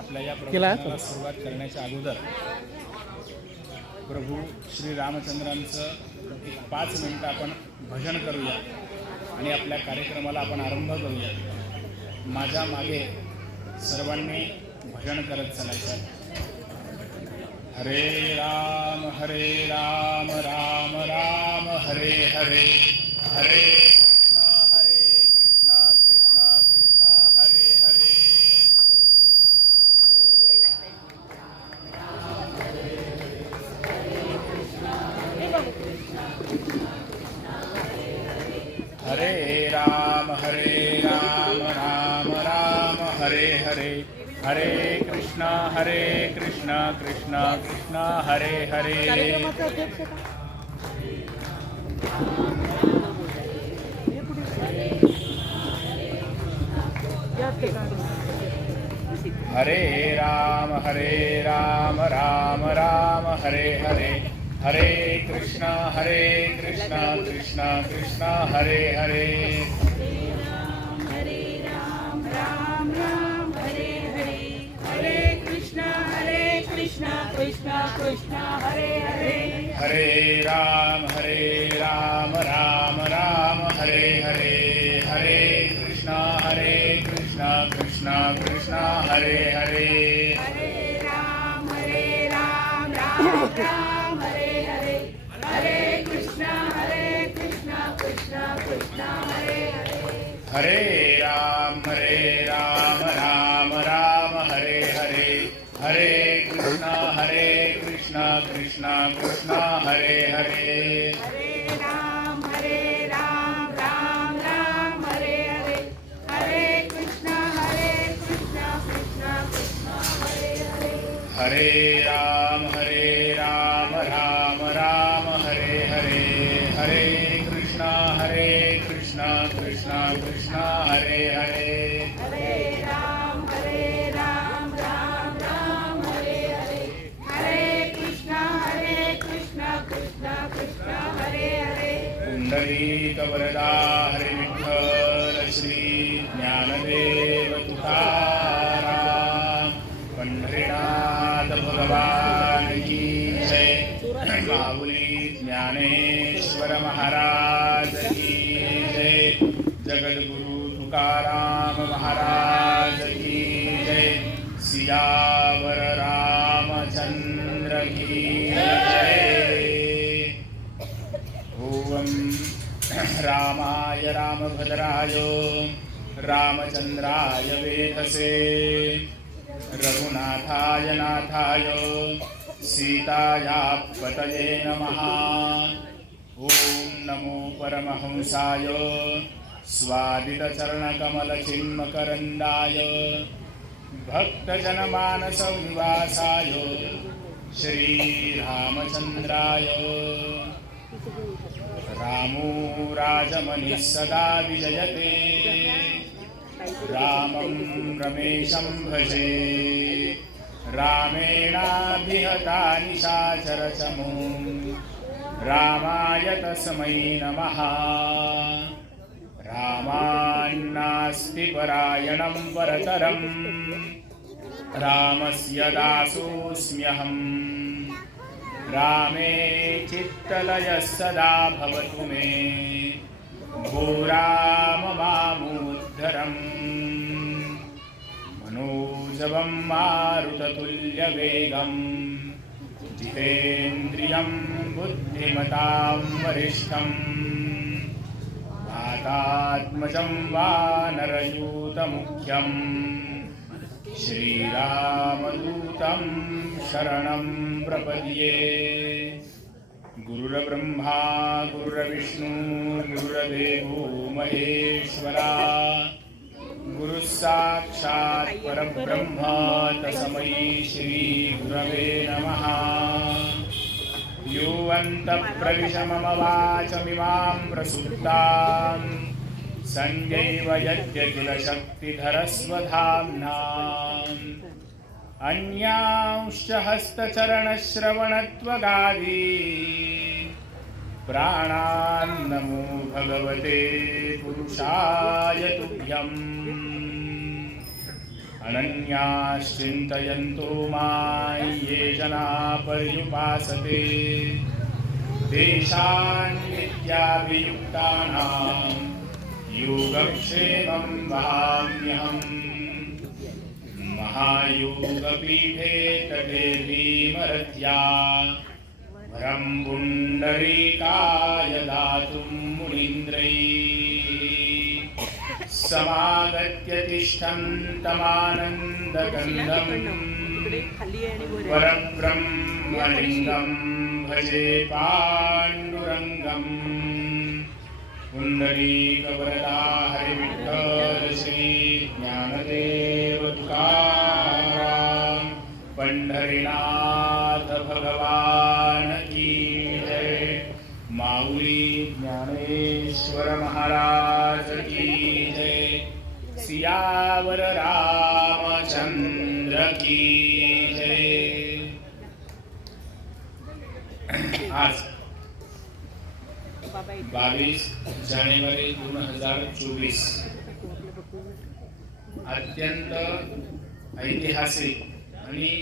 आपल्या या प्रवचनाला सुरुवात करण्याच्या अगोदर प्रभू श्री रामचंद्रांचं एक 5 मिनिटं आपण भजन करूया आणि आपल्या कार्यक्रमाला आपण आरंभ करूया। माझ्या मागे सर्वांनी भजन करत चालायचं। हरे राम राम राम हरे हरे, हरे कृष्णा कृष्णा कृष्णा हरे हरे। हरे राम राम राम हरे हरे, हरे कृष्णा कृष्णा कृष्णा हरे हरे। हरे राम राम राम हरे हरे, हरे कृष्णा कृष्णा कृष्णा हरे हरे। हरे राम राम हरे हरे, हरे कृष्णा कृष्णा कृष्णा हरे हरे। हरे राम राम राम हरे हरे, हरे कृष्णा कृष्णा कृष्णा हरे हरे। हरे राम राम राम हरे हरे, हरे कृष्णा कृष्णा कृष्णा हरे हरे। हरे राम राम राम हरे हरे, हरे कृष्णा कृष्णा कृष्णा हरे हरे। हरे राम राम राम हरे हरे, हरे कृष्णा कृष्णा कृष्णा हरे हरे। हरे राम राम राम हरे हरे, हरे कृष्णा कृष्णा कृष्णा हरे हरे। हरे राम राम राम हरे हरे, हरे कृष्णा कृष्णा कृष्णा हरे हरे। पुंडलीक वरदा हरे विठ्ठल श्री ज्ञानदेव तुकाराम, पंढरीनाथ भगवान की जय, माऊली ज्ञानेश्वर महाराज की जय, जगद्गुरु तुकाराम महाराज की जय, सियावर रामचंद्र की जय। ओम रामाय रामभद्राय रामचंद्राय वेधसे, रघुनाथाय नाथाय सीतायापतये नमः। ओम नमो परमहंसाय स्वादितचरणकमलचिन्मकरन्दाय भक्तजनमानसनिवासाय श्रीरामचन्द्राय। रामो राजमनिः सदा विजयते, रामं रमेशं भजे, रामेणाभिहता निशाचरचमूं, रामाय तस्मै नमः। रामान्नास्ति परायणं परतरं, रामस्य दासोऽस्म्यहम्। रामे चित्तलयः सदा भवतु मे, भो राम मामुद्धरम्। मनोजवं मारुततुल्यवेगं, जितेन्द्रियं बुद्धिमतां वरिष्ठं, वातात्मजं वानरयूतमुख्यं, श्रीरामदूतं शरणं प्रपद्ये। गुरुर्ब्रह्मा गुरुर्विष्णु गुरुर्देवो महेश्वरा, गुरुः साक्षात् परब्रह्म तस्मै श्री गुरवे नमः। यो अन्तःप्रविश मम वाचमिमां प्रसुप्तां, संजैव यज्ञकिलशक्तिधरस्वधाम्ना, अन्यांश्च हस्तचरणश्रवणत्वगादी, प्राणान्नमो भगवते पुरुषाय तुभ्यम्। अनन्याश्चिन्तयन्तो मां ये जना पर्युपासते तेषां नित्याभियुक्तानां योगक्षेमं वहाम्यहम्। महायोगपीठे तटे भीमरथ्या वरं पुण्डरीकाय दातुं मुनीन्द्रैः समागत्य तिष्ठन्तमानन्दकन्दम् परब्रह्मलिङ्गं भजे पाण्डुरङ्गम्। पुण्डरीकवरदा हरिविठ्ठल श्री ज्ञानदेव तुकाराम पंढरीनाथ भगवान की जय। माऊली ज्ञानेश्वर महाराज की जय। सियावर रामचंद्र की जय। आज 22 जानेवारी 2024 अत्यंत ऐतिहासिक आणि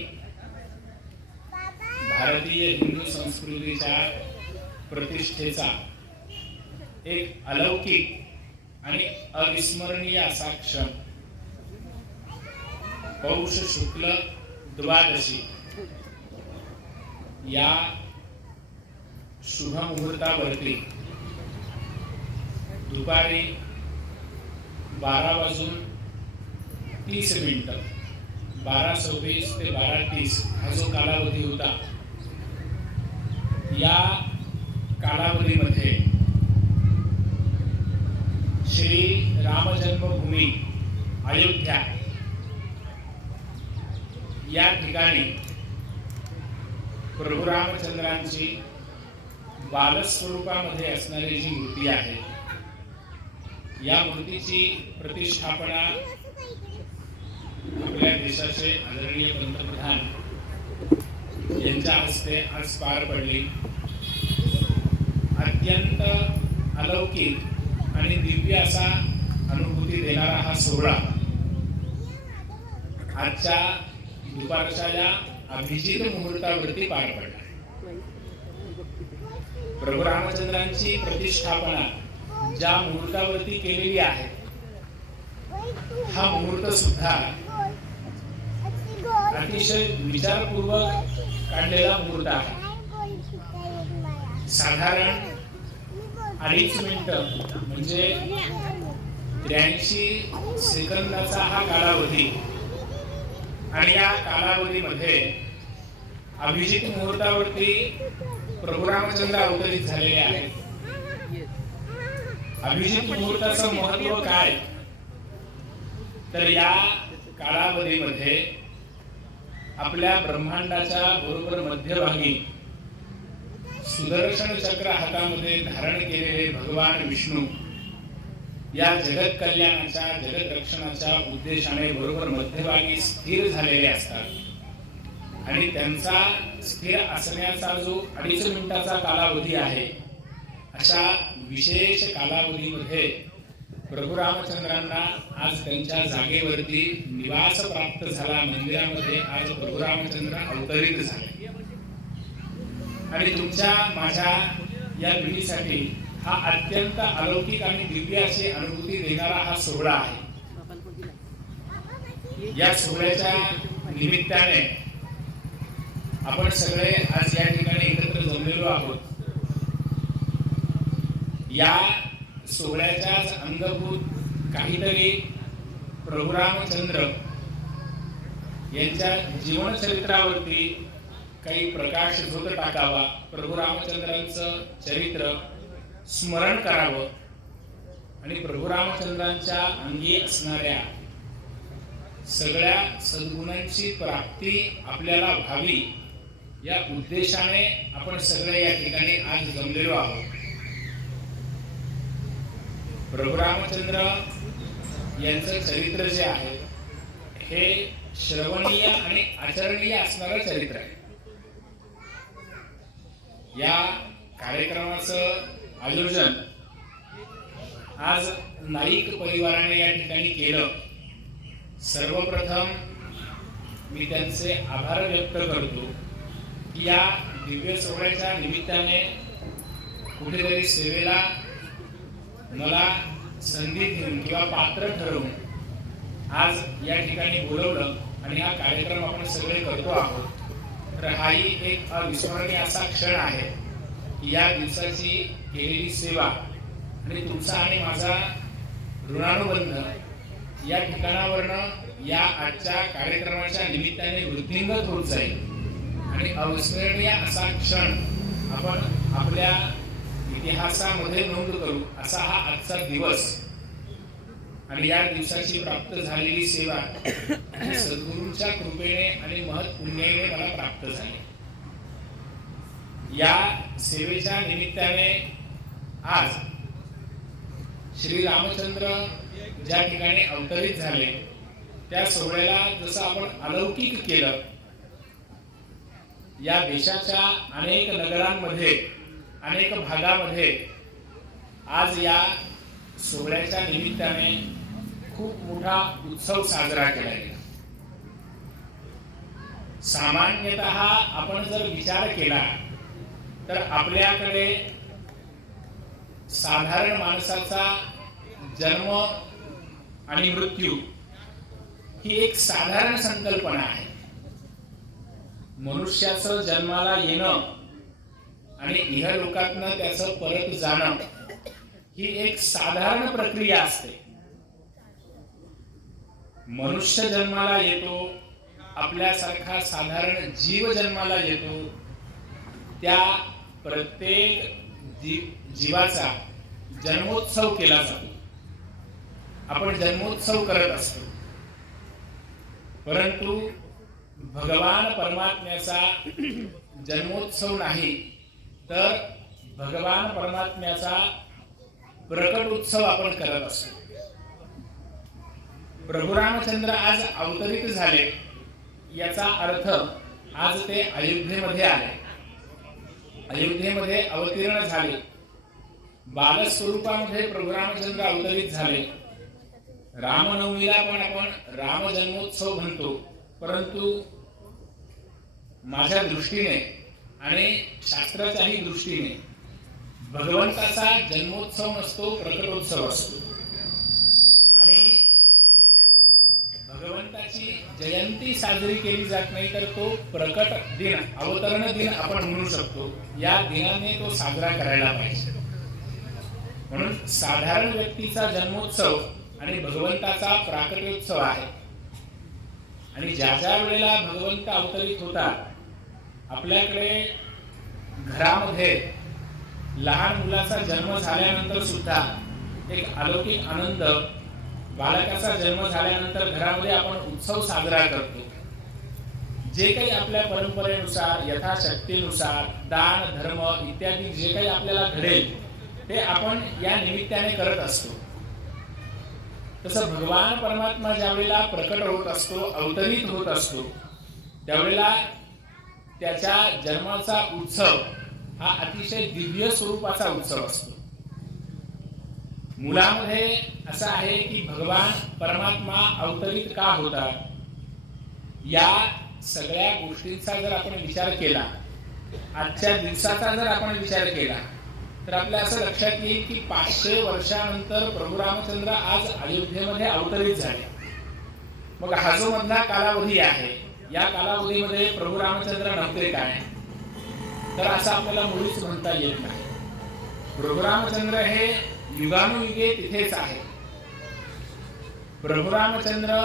भारतीय हिंदू संस्कृतीच्या प्रतिष्ठेचा एक अलौकिक आणि अविस्मरणीय असा क्षण पौष शुक्ल द्वादशी या शुभ मुहूर्तावरती दुपारी 12:30 12:26 ते 12:30 हा जो कालावधी होता, या कालावधीमध्ये श्री राम जन्मभूमी अयोध्या या ठिकाणी प्रभू रामचंद्रांची बालस्वरूपामध्ये असणारी जी मूर्ती आहे, या मूर्तीची प्रतिष्ठापना आपल्या देशाचे आदरणीय पंतप्रधान यांच्या हस्ते आज पार पडली। अत्यंत अलौकिक आणि दिव्य असा अनुभूती देणारा हा सोहळा आजच्या दुपारच्या या अभिजित मुहूर्तावरती पार पडला। प्रभू रामचंद्रांची प्रतिष्ठापना ज्या मुहूर्तावरती केलेली आहे, हा मुहूर्त सुद्धा अतिशय विचारपूर्वक काढलेला मुहूर्त आहे। साधारण 2.5 मिनिटं म्हणजे 83 सेकंदाचा हा कालावधी, आणि या कालावधीमध्ये अभिजित मुहूर्तावरती प्रभू रामचंद्र अवतरित झालेले आहेत। अभिजित मुहूर्ताचं महत्व काय, तर या कालावधीमध्ये आपल्या ब्रह्मांडाच्या बरोबर मध्यभागी सुदर्शन चक्र हातामध्ये धारण केलेले भगवान विष्णू या जगत कल्याणाच्या जगत रक्षणाच्या उद्देशाने बरोबर मध्यभागी स्थिर झालेले असतात। आणि त्यांचा स्थिर असण्याचा जो 2.5 मिनिटाचा कालावधी आहे, अशा विशेष कालावधीमध्ये प्रभू रामचंद्रांना आज त्यांच्या जागेवरती निवास प्राप्त झाला। मंदिरामध्ये आज प्रभू रामचंद्र अवतरित झाले आणि तुमच्या माझ्या या पिढीसाठी हा अत्यंत अलौकिक आणि दिव्य अशी अनुभूती देणारा हा सोहळा आहे। या सोहळ्याच्या निमित्ताने आपण सगळे आज या ठिकाणी एकत्र जमलेलो आहोत। या सोहळ्याच्या अंगभूत काहीतरी प्रभू रामचंद्र यांच्या जीवनचरित्रावरती काही प्रकाश झोत टाकावा, प्रभू रामचंद्रांचं चरित्र स्मरण करावं आणि प्रभू रामचंद्रांच्या अंगी असणाऱ्या सगळ्या सद्गुणांची प्राप्ती आपल्याला व्हावी, या उद्देशाने आपण सगळे या ठिकाणी आज जमलेलो आहोत। प्रभू रामचंद्र यांचं चरित्र जे आहे, हे श्रवणीय आणि आचरणीय असणारं चरित्र आहे। या कार्यक्रमाचं आयोजन आज नाईक परिवाराने या ठिकाणी केलं सर्वप्रथम मी त्यांचे आभार व्यक्त करतो की या दिव्य सोहळ्याच्या निमित्ताने कुठेतरी सेवेला मला संधी देऊन किंवा पात्र ठरवून आज या ठिकाणी बोलवलं आणि हा कार्यक्रम आपण सगळे करतो आहोत. तर हाही एक अविस्मरणीय असा क्षण आहे की या दिवसाची केलेली सेवा आणि तुमचा आणि माझा ऋणानुबंध या ठिकाणावरनं या आजच्या कार्यक्रमाच्या निमित्ताने वृद्धिंगत होत जाईल आणि अविस्मरणीय असा क्षण आपण आपल्या इतिहासामध्ये नोंद करू असा हा आजचा दिवस. आणि या दिवसाची प्राप्त झालेली सेवा सद्गुरूंच्या कृपेने आणि महत् पुण्याने मला प्राप्त झाली. या सेवेच्या निमित्ताने आज श्री रामचंद्र ज्या ठिकाणी अवतरित झाले त्या सोहळ्याला जसं आपण अलौकिक केलं, या देशाच्या अनेक नगरांमध्ये अनेक भागामध्ये आज या सोहळ्याच्या निमित्ताने खूप मोठा उत्सव साजरा केला गेला. सामान्यतः आपण जर विचार केला तर आपल्याकडे साधारण माणसाचा जन्म आणि मृत्यू ही एक साधारण संकल्पना आहे. मनुष्याचं जन्माला येणं आणि इहलोकातनं त्याचं परत जाणं ही एक साधारण प्रक्रिया असते. मनुष्य जन्माला येतो, आपल्यासारखा साधारण जीव जन्माला येतो, त्या प्रत्येक जीवाचा जन्मोत्सव केला जातो. आपण जन्मोत्सव करत असतो. परंतु भगवान परमात्म्याचा जन्मोत्सव नाही तर भगवान परमात्म्याचा प्रकट उत्सव आपण करत असतो. प्रभू रामचंद्र आज अवतरित झाले याचा अर्थ आज ते अयोध्येमध्ये आले, अयोध्येमध्ये अवतीर्ण झाले, बालस्वरूपामध्ये प्रभू रामचंद्र अवतरित झाले. रामनवमीला पण आपण राम जन्मोत्सव म्हणतो, परंतु माझ्या दृष्टीने आणि शास्त्राच्याही दृष्टीने भगवंताचा जन्मोत्सव नसतो, प्रकटोत्सव असतो. आणि भगवंताची जयंती साजरी केली जात नाही तर तो प्रकट दिन, अवतरण दिन आपण म्हणू शकतो. या दिनाने तो साजरा करायला पाहिजे. म्हणून साधारण व्यक्तीचा जन्मोत्सव आणि भगवंताचा प्राकट्योत्सव आहे. आणि ज्या ज्या वेळेला भगवंत अवतरित होतात, आपल्याकडे घरामध्ये लहान मुलाचा जन्म झाल्यानंतर सुद्धा एक अलौकिक आनंद, बालकाचा जन्म झाल्यानंतर घरामध्ये आपण उत्सव साजरा करतो. जे काही आपल्या परंपरेनुसार, यथाशक्तीनुसार, दान धर्म इत्यादी जे काही आपल्याला घडेल ते आपण या निमित्ताने करत असतो. तसं भगवान परमात्मा ज्या वेळेला प्रकट होत असतो, अवतरित होत असतो, त्यावेळेला त्याच्या जन्माचा उत्सव हा अतिशय दिव्य स्वरूपाचा उत्सव असतो. मुलामध्ये असं आहे की भगवान परमात्मा अवतरित का होतात, या सगळ्या गोष्टींचा जर आपण विचार केला, आजच्या दिवसाचा जर आपण विचार केला तर आपल्या असं लक्षात येईल की 500 वर्षानंतर प्रभू रामचंद्र आज अयोध्येमध्ये अवतरित झाले. मग हा जो मधला कालावधी आहे, या कालावधीमध्ये प्रभू रामचंद्र नव्हते काय, तर असं आपल्याला मुळीच म्हणता येत नाही. प्रभू रामचंद्र हे युगानुयुगे तिथेच आहे. प्रभू रामचंद्र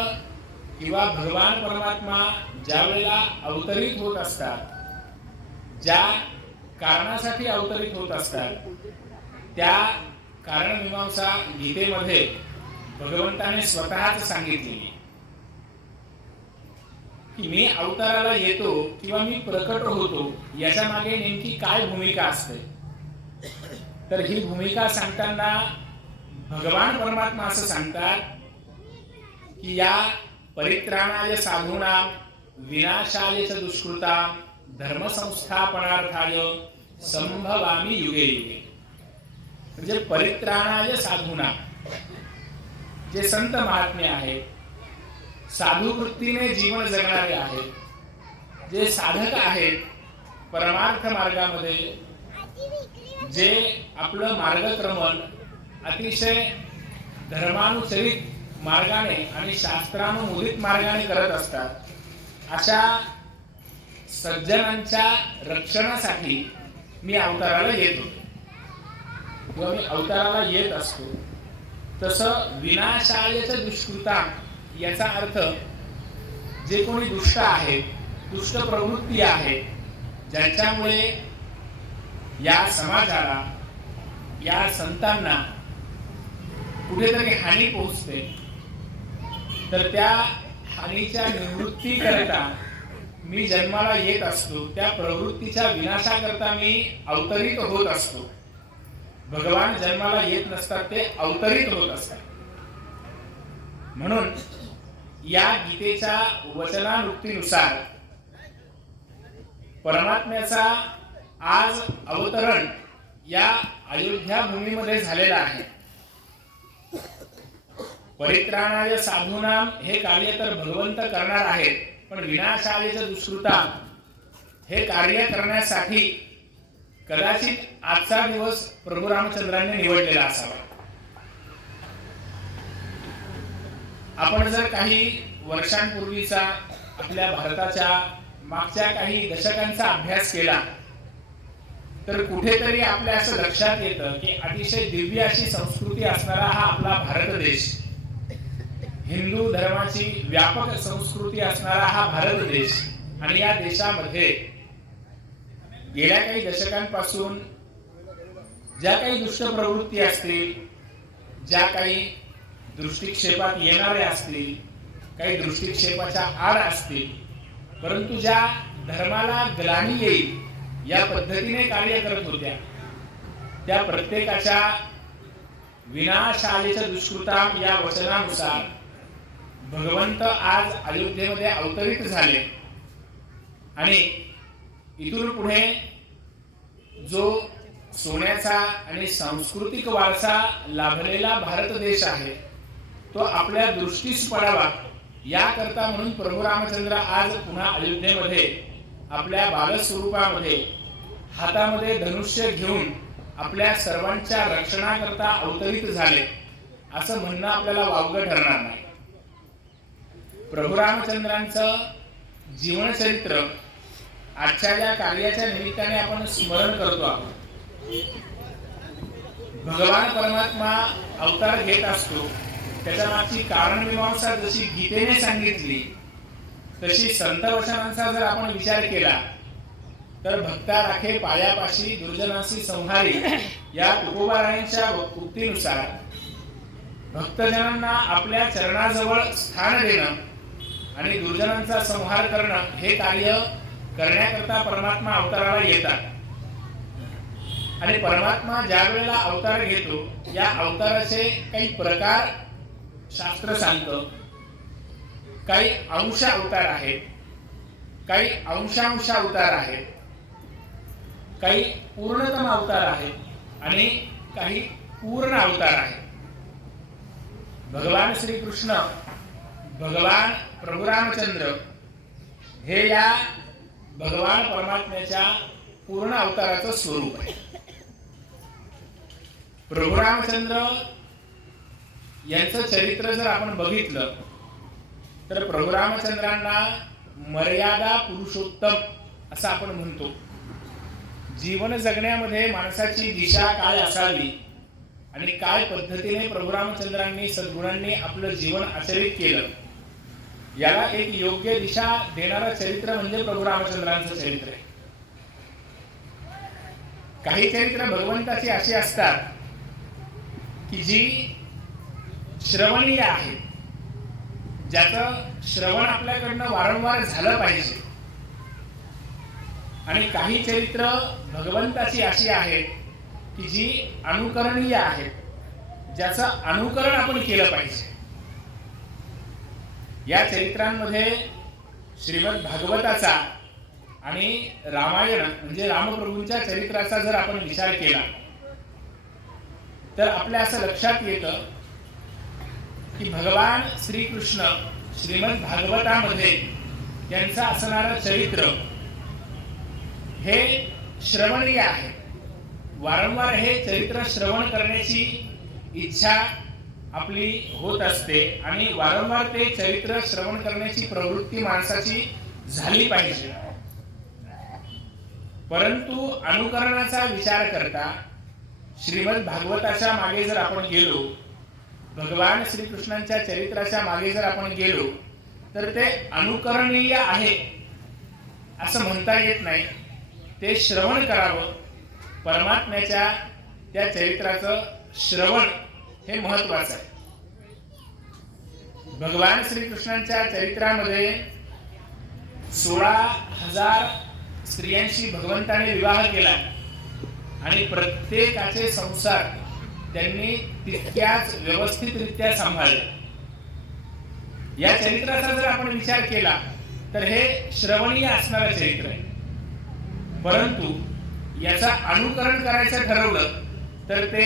किंवा भगवान परमात्मा ज्या वेळेला अवतरित होत असतात, ज्या कारणासाठी अवतरित होत असतात, त्या कारणमीमांसा गीतेमध्ये भगवंताने स्वतःच सांगितलेली की मी अवताराला येतो किंवा मी प्रकट होतो, याच्या मागे नेमकी काय भूमिका असते. तर ही भूमिका सांगताना भगवान परमात्मा असं सांगतात की या परित्राणाय साधूनां विनाशाय च दुष्कृतां धर्मसंस्थापनार्थाय संभवामि युगे युगे. म्हणजे परित्राणाय साधूनां, जे संत महात्मे आहेत, साधू वृत्तीने जीवन जगणारे आहेत, जे साधक आहेत, परमार्थ मार्गामध्ये जे आपलं मार्गक्रमण अतिशय धर्मानुचरित मार्गाने आणि शास्त्रानुमोदित मार्गाने करत असतात, अशा सज्जनांच्या रक्षणासाठी मी अवताराला येतो किंवा मी अवताराला येत असतो. तसं विनाशायच दुष्कृता याचा अर्थ जे कोणी दुष्ट आहेत, दुष्ट प्रवृत्ती आहेत, ज्यांच्यामुळे या समाजाला, या संतांना कुठेतरी हानी पोहोचते, तर त्या हानीच्या निवृत्ती करता मी जन्माला येत असतो. त्या प्रवृत्तीच्या विनाशाकरता मी अवतरित होत असतो. भगवान जन्माला येत नसतात, ते अवतरित होत असतात. म्हणून या गीतेच्या वचनानुक्तीनुसार परमात्म्याचा आज अवतरण या अयोध्या भूमीमध्ये झालेला आहे. परित्राणाय साधूनाम हे कार्य तर भगवंत करणार आहेत, पण विनाशायच दुष्कृता हे कार्य करण्यासाठी कदाचित आजचा दिवस प्रभू रामचंद्रांनी निवडलेला असावा. आपण जर काही वर्षांपूर्वीचा आपल्या भारताच्या मागच्या काही दशकांचा अभ्यास केला तर कुठेतरी आपल्या असं लक्षात येतं की अतिशय दिव्य अशी संस्कृती असणारा हा आपला भारत देश, हिंदू धर्माची व्यापक संस्कृती असणारा हा भारत देश, आणि या देशामध्ये गेल्या काही दशकांपासून ज्या काही दुष्ट प्रवृत्ती असतील, ज्या काही दृष्टिक्षेपात येणाऱ्या असतील, काही दृष्टिक्षेपाच्या आड असतील, परंतु ज्या धर्माला ग्लानी येईल या पद्धतीने कार्य करत होत्या, त्या प्रत्येकाच्या विनाशायच दुष्कृता या वचनानुसार भगवंत आज अयोध्येमध्ये अवतरित झाले. आणि इथून पुढे जो सोन्याचा आणि सांस्कृतिक वारसा लाभलेला भारत देश आहे तो आपल्या दृष्टीस पडावा याकरता म्हणून प्रभू रामचंद्र आज पुन्हा अयोध्येमध्ये आपल्या बालस्वरूपामध्ये हातामध्ये धनुष्य घेऊन आपल्या सर्वांच्या रक्षणाकरता अवतरित झाले असं म्हणणं आपल्याला वावगं ठरणार नाही. प्रभू रामचंद्रांचं जीवनचरित्र आजच्या या कार्याच्या निमित्ताने आपण स्मरण करतो आहोत. भगवान परमात्मा अवतार घेत असतो, त्याच्या मागची कारणमीमांसा जशी गीतेने सांगितली तशी संत वचनांचा जर आपण विचार केला तर भक्ता राखे पायापाशी दुर्जनासी संहारी या तुकोबारायांच्या उक्तीनुसार भक्तजनांना आपल्या चरणाजवळ स्थान देणं आणि दुर्जनांचा संहार करणं हे कार्य करण्याकरता परमात्मा अवताराला येतात. आणि परमात्मा ज्या वेळेला अवतार घेतो या अवताराचे काही प्रकार शास्त्र सांगतं. काही अंश अवतार आहेत, काही अंशांश अवतार आहेत, काही पूर्णतम अवतार आहेत आणि काही पूर्ण अवतार आहेत. भगवान श्रीकृष्ण, भगवान प्रभू रामचंद्र हे या भगवान परमात्म्याच्या पूर्ण अवताराचं स्वरूप आहे. प्रभू रामचंद्र यांचं चरित्र जर आपण बघितलं तर प्रभू रामचंद्रांना मर्यादा पुरुषोत्तम असं आपण म्हणतो. जीवन जगण्यामध्ये माणसाची दिशा काय असावी आणि काय पद्धतीने प्रभू रामचंद्रांनी सद्गुणांनी आपलं जीवन आचरित केलं याला एक योग्य दिशा देणारं चरित्र म्हणजे प्रभू रामचंद्रांचं चरित्र आहे. काही चरित्र भगवंताची अशी असतात की जी श्रवणीय आहे, ज्याचं श्रवण आपल्याकडनं वारंवार झालं पाहिजे. आणि काही चरित्र भगवंताची अशी आहेत की जी अनुकरणीय आहेत, ज्याचं अनुकरण आपण केलं पाहिजे. या चरित्रांमध्ये श्रीमद भागवताचा आणि रामायण म्हणजे रामप्रभूंच्या चरित्राचा जर आपण विचार केला तर आपल्या असं लक्षात येतं की भगवान श्रीकृष्ण श्रीमद भागवतामध्ये त्यांचं असणारं चरित्र हे श्रवणीय आहे. वारंवार हे चरित्र श्रवण करण्याची इच्छा आपली होत असते आणि वारंवार ते चरित्र श्रवण करण्याची प्रवृत्ती माणसाची झाली पाहिजे. परंतु अनुकरणाचा विचार करता श्रीमद भागवताच्या मागे जर आपण गेलो, भगवान श्रीकृष्णांच्या चरित्राच्या मागे जर आपण गेलो, तर ते अनुकरणीय आहे असं म्हणता येत नाही. ते श्रवण करावं. परमात्म्याच्या त्या चरित्राचं श्रवण हे महत्वाचं आहे. भगवान श्रीकृष्णांच्या चरित्रामध्ये 16,000 स्त्रियांशी भगवंताने विवाह केला आणि प्रत्येकाचे संसार त्यांनी तितक्याच व्यवस्थितरित्या सांभाळले. या चरित्राचा जर आपण विचार केला तर हे श्रवणीय असणारं चरित्र आहे. परंतु याचा अनुकरण करायचं ठरवलं तर ते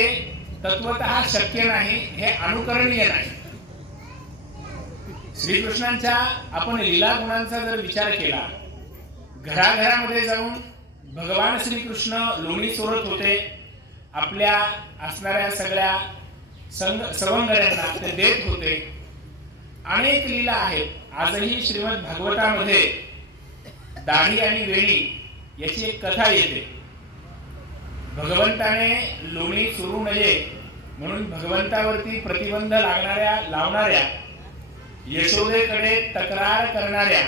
तत्वतः शक्य नाही, हे अनुकरणीय नाही. श्रीकृष्णांच्या आपण लीला गुणांचा जर विचार केला, घराघरामध्ये जाऊन भगवान श्रीकृष्ण लोणी चोरत होते. आपल्या असणाऱ्या सगळ्या सवंगड्यांना ते देत होते. अनेक लीला आहेत. आजही श्रीमद भागवतामध्ये दाढी आणि वेणी याची एक कथा येते. भगवंताने लोणी चोरू नये म्हणून भगवंतावरती प्रतिबंध लावणाऱ्या यशोदेकडे तक्रार करणाऱ्या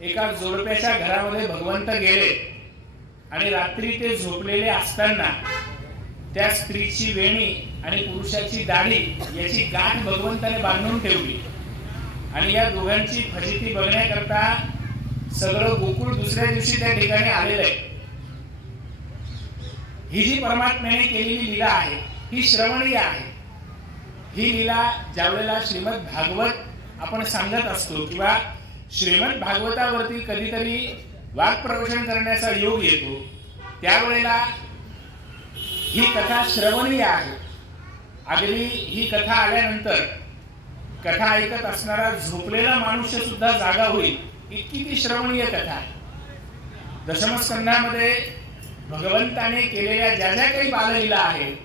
एका जोडप्याच्या घरामध्ये भगवंत गेले आणि रात्री ते झोपलेले असताना त्या स्त्रीची वेणी आणि पुरुषाची दाढी याची गाठ भगवंताने बांधून ठेवली आणि या दोघांची फजिती बघण्याकरता सगळं गोकुळ दुसऱ्या दिवशी त्या ठिकाणी आलेलं आहे. ही जी परमात्म्याने केलेली लीला आहे ही श्रवणीय आहे. ही लीला ज्यावेळेला श्रीमद भागवत आपण सांगत असतो किंवा श्रीमद भागवतावरती कधीतरी वाक्प्रवचन करण्याचा योग येतो, त्यावेळेला ही कथा श्रवणीय आहे. अगदी ही कथा आल्यानंतर कथा ऐकत असणारा झोपलेला मनुष्य सुद्धा जागा होईल, इतकी ती श्रवणीय कथा आहे. दशमस्कंधामध्ये भगवंताने केलेल्या ज्या ज्या काही बाललीला आहेत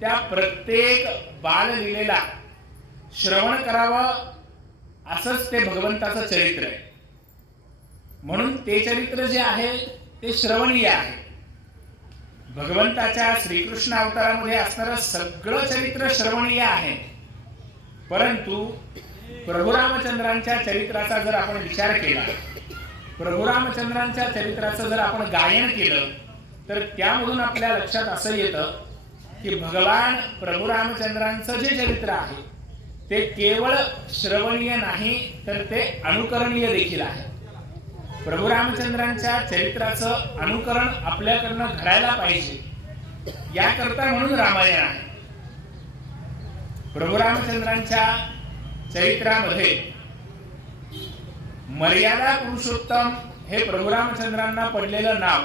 त्या प्रत्येक बाललीलेला श्रवण करावं असंच ते भगवंताचं चरित्र आहे. म्हणून ते चरित्र जे आहे ते श्रवणीय आहे. भगवंताच्या श्रीकृष्ण अवतारामध्ये असणारं सगळं चरित्र श्रवणीय आहे. परंतु प्रभू रामचंद्रांच्या चरित्राचा जर आपण विचार केला, प्रभू रामचंद्रांच्या चरित्राचं जर आपण गायन केलं तर त्यामधून आपल्या लक्षात असं येतं की भगवान प्रभू रामचंद्रांचं जे चरित्र आहे ते केवळ श्रवणीय नाही तर ते अनुकरणीय देखील आहे. प्रभू रामचंद्रांच्या चरित्राचं अनुकरण आपल्याकडनं घडायला पाहिजे, याकरता म्हणून रामायण आहे. प्रभू रामचंद्रांच्या चरित्रामध्ये मर्यादा पुरुषोत्तम हे प्रभू रामचंद्रांना पडलेलं नाव,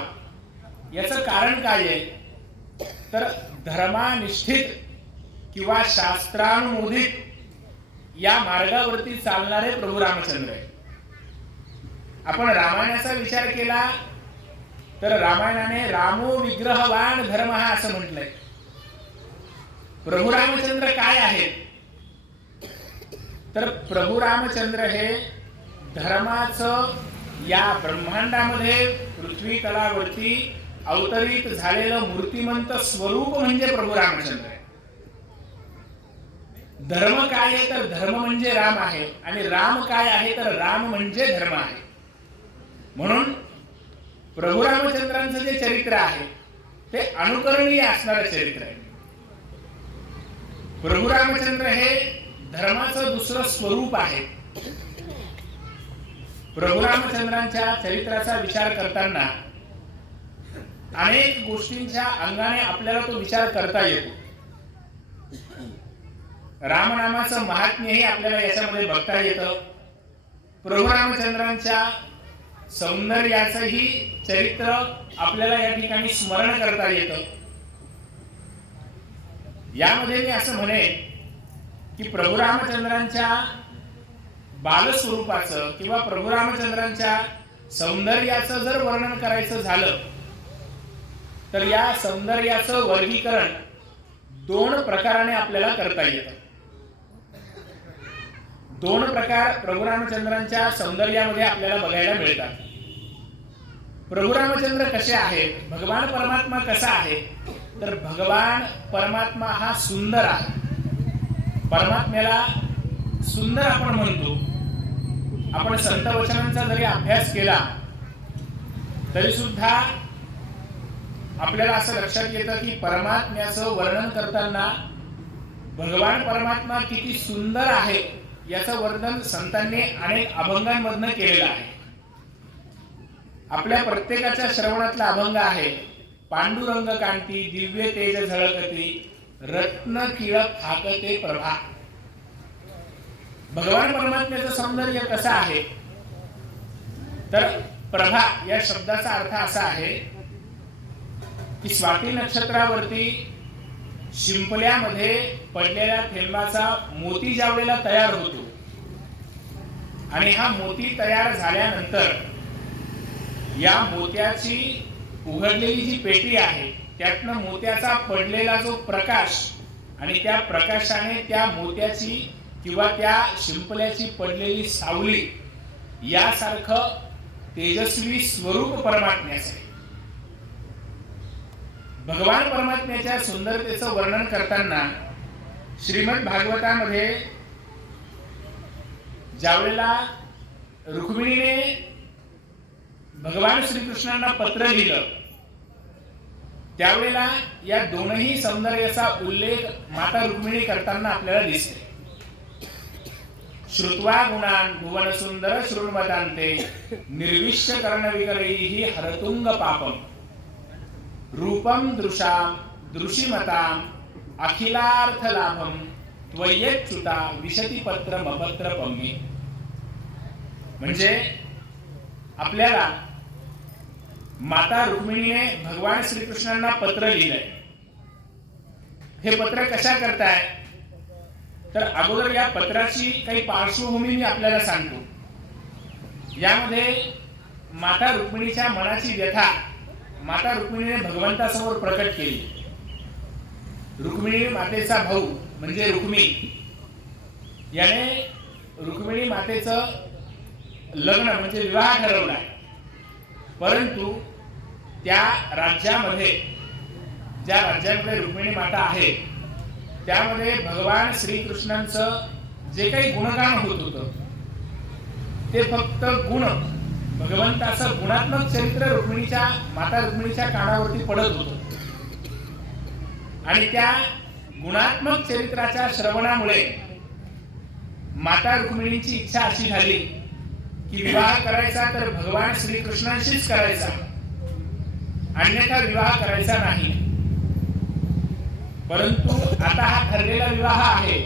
याचं कारण काय आहे तर धर्मानिष्ठित किंवा शास्त्रानुमोदित या मार्गावरती चालणारे प्रभू रामचंद्र आहे. आपण रामायणाचा विचार केला तर रामायणाने रामो विग्रहवान धर्म हा असं म्हटलंय. प्रभू रामचंद्र काय आहेत तर प्रभू रामचंद्र हे धर्माचं या ब्रह्मांडामध्ये पृथ्वी तलावरती अवतरित झालेलं मूर्तिमंत स्वरूप म्हणजे प्रभू रामचंद्र आहे. धर्म काय आहे तर धर्म म्हणजे राम आहे आणि राम काय आहे तर राम म्हणजे धर्म आहे. म्हणून प्रभू रामचंद्रांचं जे चरित्र आहे ते अनुकरणीय असणारं चरित्र आहे. प्रभू रामचंद्र हे धर्माचं दुसरं स्वरूप आहे. प्रभू रामचंद्रांच्या चरित्राचा विचार करताना अनेक गोष्टींच्या अंगाने आपल्याला तो विचार करता येतो. रामनामाचं महात्म्यही आपल्याला याच्यामध्ये बघता येतं. प्रभू रामचंद्रांच्या सौंदर्याचंही चरित्र आपल्याला या ठिकाणी स्मरण करता येतं. यामध्ये मी असं म्हणेन की प्रभू रामचंद्रांच्या बालस्वरूपाचं किंवा प्रभू रामचंद्रांच्या सौंदर्याचं जर वर्णन करायचं झालं तर या सौंदर्याचं वर्गीकरण दोन प्रकाराने आपल्याला करता येतं. दोन प्रकार प्रभू रामचंद्रांच्या सौंदर्यामध्ये आपल्याला बघायला मिळतात. प्रभू रामचंद्र कसे आहेत, भगवान परमात्मा कसा आहे, तर भगवान परमात्मा हा सुंदर आहे. परमात्म्याला सुंदर आपण म्हणतो. आपण संत वचनांचा जरी अभ्यास केला तरी सुद्धा आपल्याला असं लक्षात येतं की परमात्म्याचं वर्णन करताना भगवान परमात्मा किती सुंदर आहे याचं वर्णन संतांनी अनेक अभंगांमधनं केलेलं आहे. आपल्या प्रत्येकाच्या श्रवणातला अभंग आहे, पांडुरंग कांती दिव्य तेज झळकती रत्न किळक थाकते प्रभा. भगवान परमात्म्याचं सौंदर्य कसं आहे तर प्रभा या शब्दाचा अर्थ असा आहे की स्वाती नक्षत्रावरती शिंपल्यामध्ये पडलेल्या थेंबाचा मोती ज्या वेळेला तयार होतो आणि हा मोती तयार झाल्यानंतर या मोत्याची उघडलेली जी पेटी आहे त्यातनं मोत्याचा पडलेला जो प्रकाश आणि त्या प्रकाशाने त्या मोत्याची किंवा त्या शिंपल्याची पडलेली सावली यासारखं तेजस्वी स्वरूप परमात्म्याचं आहे. भगवान परमात्म्याच्या सुंदरतेचं वर्णन करताना श्रीमद भागवतामध्ये ज्यावेळेला रुक्मिणीने भगवान श्रीकृष्णांना पत्र लिहिलं त्यावेळेला या दोनही सौंदर्याचा उल्लेख माता रुक्मिणी करताना आपल्याला दिसते. श्रुत्वा गुणान भुवन सुंदर शृण्वतान्ते निर्विश्य कर्णविकरैः हरतुंग पापम रूपम दृशाम दृशिमताम अखिलार्थ लाभम त्वय्यच्युता विशती पत्र मपत्र पंगी. म्हणजे आपल्याला माता रुक्मिणीने भगवान श्रीकृष्णांना पत्र लिहिलंय. हे पत्र कशा करताय तर अगोदर या पत्राची काही पार्श्वभूमी मी आपल्याला सांगतो. यामध्ये माता रुक्मिणीच्या मनाची व्यथा माता रुक्मिणीने भगवंतासमोर प्रकट केली. रुक्मिणी मातेचा भाऊ म्हणजे रुक्मी याने रुक्मिणी मातेचं लग्न म्हणजे विवाह ठरवला. परंतु त्या राज्यामध्ये ज्या राज्यामध्ये रुक्मिणी माता आहे त्यामध्ये भगवान श्रीकृष्णांचं जे काही गुणगान होत होतं ते फक्त गुण भगवंताचं गुणात्मक चरित्र माता रुक्मिणीच्या कानावरती पडत होतं. आणि त्या गुणात्मक चरित्राच्या श्रवणामुळे माता रुक्मिणींची इच्छा अशी झाली की विवाह करायचा तर भगवान श्रीकृष्णांशीच करायचा, अन्यथा विवाह करायचा नाही. परंतु आता हा ठरलेला विवाह आहे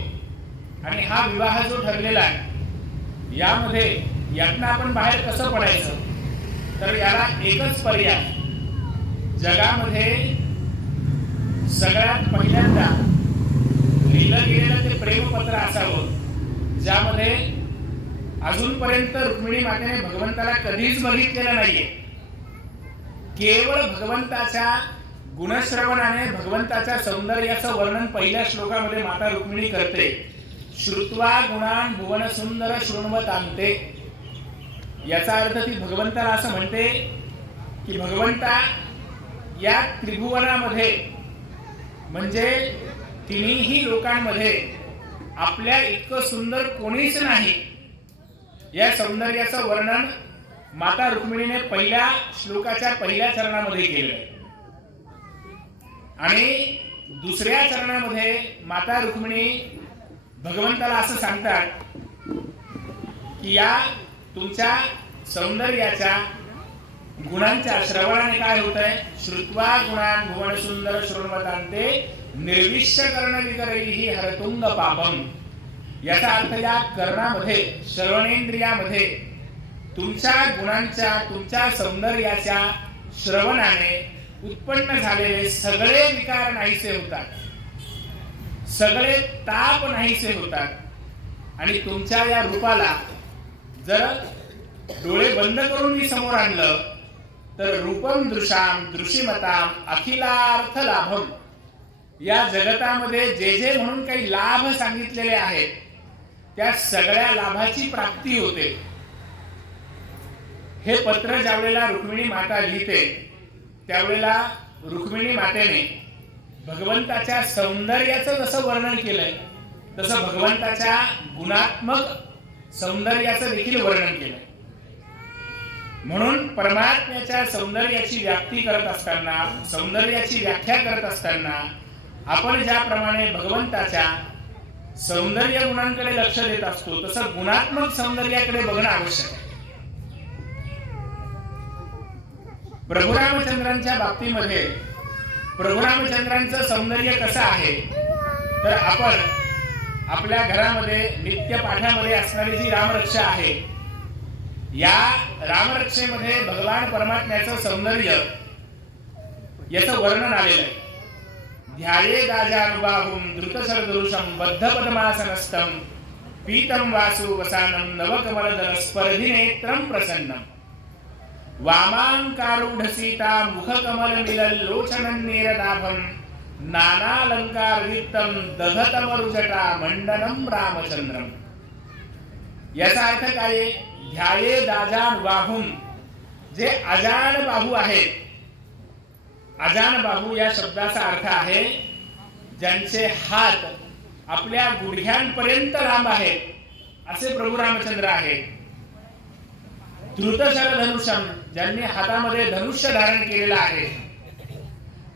आणि हा विवाह जो ठरलेला आहे यामध्ये यातनं आपण बाहेर कसं पडायचं तर याला एकच पर्याय, जगामध्ये सगळ्यात पहिल्यांदा लिहिलं गेलेलं ते प्रेमपत्र असावं ज्यामध्ये अजूनपर्यंत रुक्मिणी मातेने भगवंताला कधीच बघितलेलं नाहीये. केवळ भगवंताच्या गुणश्रवणाने भगवंताच्या सौंदर्याचं वर्णन पहिल्या श्लोकामध्ये माता रुक्मिणी करते. श्रुत्वा गुणान भुवन सुंदर शृण्वतान्ते. याचा अर्थ ती भगवंताला असं म्हणते की भगवंता या त्रिभुवनामध्ये म्हणजे तिन्ही लोकांमध्ये आपल्या इतकं सुंदर कोणीच नाही. या सौंदर्याचं वर्णन माता रुक्मिणीने पहिल्या श्लोकाच्या पहिल्या चरणामध्ये केलं आणि दुसऱ्या चरणामध्ये माता रुक्मिणी भगवंताला असं सांगतात की या तुमच्या सौंदर्याच्या गुणांच्या श्रवणाने काय होतंय, श्रुत्वा गुणान भुवन सुंदर शृण्वतान्ते निर्विश्य कर्णविकरैः हरतुंग पापम. याचा अर्थ या कर्णामध्ये श्रवणेंद्रियामध्ये तुमच्या गुणांच्या तुमच्या सौंदर्याच्या श्रवणाने उत्पन्न झालेले सगळे विकार नाहीसे होतात, सगळे ताप नाहीसे होतात आणि तुमच्या या रूपाला जर डोळे बंद करून मी समोर आणलं तर रूपम दृशाम दृशिमताम अखिलार्थ लाभम, या जगतामध्ये जे जे म्हणून काही लाभ सांगितलेले आहेत त्या सगळ्या लाभाची प्राप्ती होते. हे पत्र ज्यावेळेला रुक्मिणी माता लिहिते त्यावेळेला रुक्मिणी मातेने भगवंताच्या सौंदर्याचं जसं वर्णन केलंय तसं भगवंताच्या गुणात्मक सौंदर्याचं देखील वर्णन केलंय. म्हणून परमात्म्याच्या सौंदर्याची व्याप्ती करत असताना, सौंदर्याची व्याख्या करत असताना आपण ज्याप्रमाणे भगवंताच्या सौंदर्य गुणांकडे लक्ष देत असतो तसं गुणात्मक सौंदर्याकडे बघणं आवश्यक आहे. प्रभू रामचंद्रांच्या बाबतीमध्ये प्रभू रामचंद्रांचं सौंदर्य कसं आहे तर आपण आपल्या घरामध्ये नित्य पाठामध्ये असणारी जी रामरक्षा आहे या रामरक्षेमध्ये भगवान परमात्म्याचं सौंदर्य याचं वर्णन आलेलं आहे. ध्याये दाजानुबाहुं धृतशरदरुषं बद्धपद्मासनस्थं पीतं वासु वसानं नवकमलदल स्पर्धिनेत्रं प्रसन्नं वामांकारूढ सीता मुखकमलमिलल्लोचनन्नीरदाभं नानालंकारयुक्तं दधतमरुजटा मंडनं रामचंद्रम. याचा अर्थ काय? ध्याये दाजानुबाहुं, जे अजान बाहू आहेत, अजान बाहू या शब्दाचा अर्थ आहे ज्यांचे हात आपल्या गुडघ्यांपर्यंत लांब आहेत असे प्रभू रामचंद्र आहेत. धृतशरधनुषम, ज्यांनी हातामध्ये धनुष्य धारण केलेलं आहे.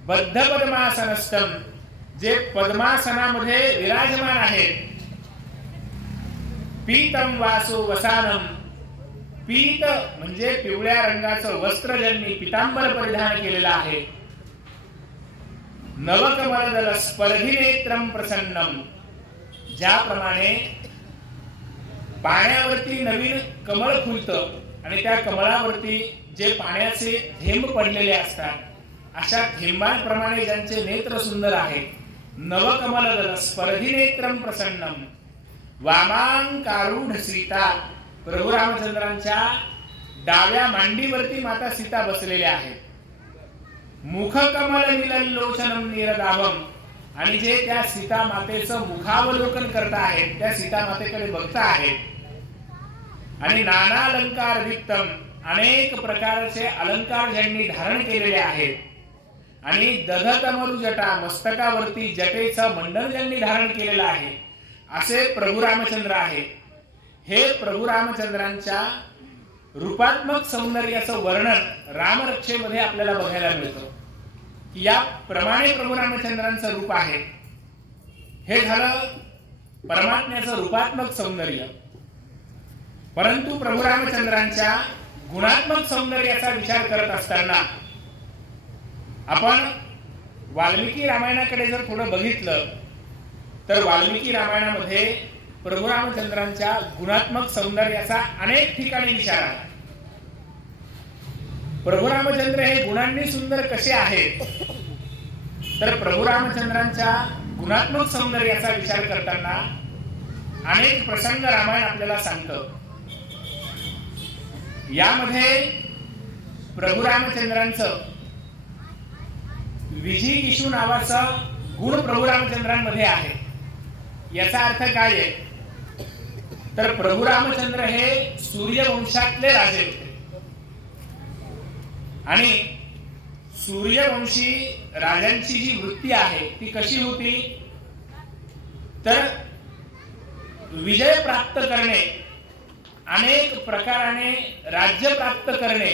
बद्ध पद्मासनस्थम, जे पद्मासनामध्ये विराजमान आहेत. पीतम वासो वसानम, पीत म्हणजे पिवळ्या रंगाचं वस्त्र ज्यांनी पितांबर परिधान केलेलं आहे. नवकमलदल स्पर्धिनेत्रम प्रसन्नम, ज्याप्रमाणे पाण्यावरती नवीन कमळ फुलतं आणि त्या कमळावरती जे पाण्याचे थेंब पडलेले असतात अशा थेंबांप्रमाणे ज्यांचे नेत्र सुंदर आहेत. नवकमलदल स्पर्धिनेत्रम प्रसन्नम वामांकारूढ सीता, प्रभू रामचंद्रांच्या डाव्या मांडीवरती माता सीता बसलेल्या आहेत. मुखकमल मिलल्लोचनम नीरदाभम, आणि जे त्या सीता मातेचं मुखावलोकन करता आहेत, त्या सीता मातेकडे बघता आहेत. आणि नाना अलंकार वित्तम, अनेक प्रकारचे अलंकार ज्यांनी धारण केलेले आहेत. आणि दधतमरु जटा, मस्तकावरती जटेचं मंडल ज्यांनी धारण केलेलं आहे असे प्रभू रामचंद्र आहेत. हे प्रभू रामचंद्रांच्या रूपात्मक सौंदर्याचं वर्णन रामरक्षेमध्ये आपल्याला बघायला मिळतं की या प्रमाणे प्रभू रामचंद्रांचं रूप आहे. हे झालं परमात्म्याचं रूपात्मक सौंदर्य. परंतु प्रभू रामचंद्रांच्या गुणात्मक सौंदर्याचा विचार करत असताना आपण वाल्मिकी रामायणाकडे जर थोडं बघितलं तर वाल्मिकी रामायणामध्ये प्रभू रामचंद्रांच्या गुणात्मक सौंदर्याचा अनेक ठिकाणी विचार आहे. प्रभू रामचंद्र हे गुणांनी सुंदर कसे आहेत तर प्रभू रामचंद्रांच्या गुणात्मक सौंदर्याचा विचार करताना अनेक प्रसंग रामायण आपल्याला सांगतं. यामध्ये प्रभू रामचंद्रांचं विजिगीषू नावाचा गुण प्रभू रामचंद्रांमध्ये आहे. याचा अर्थ काय आहे तर प्रभू रामचंद्र हे सूर्यवंशातले राजे होते. आणि सूर्यवंशी राजांची जी वृत्ती आहे ती कशी होती तर विजय प्राप्त करणे, अनेक प्रकाराने राज्य प्राप्त करणे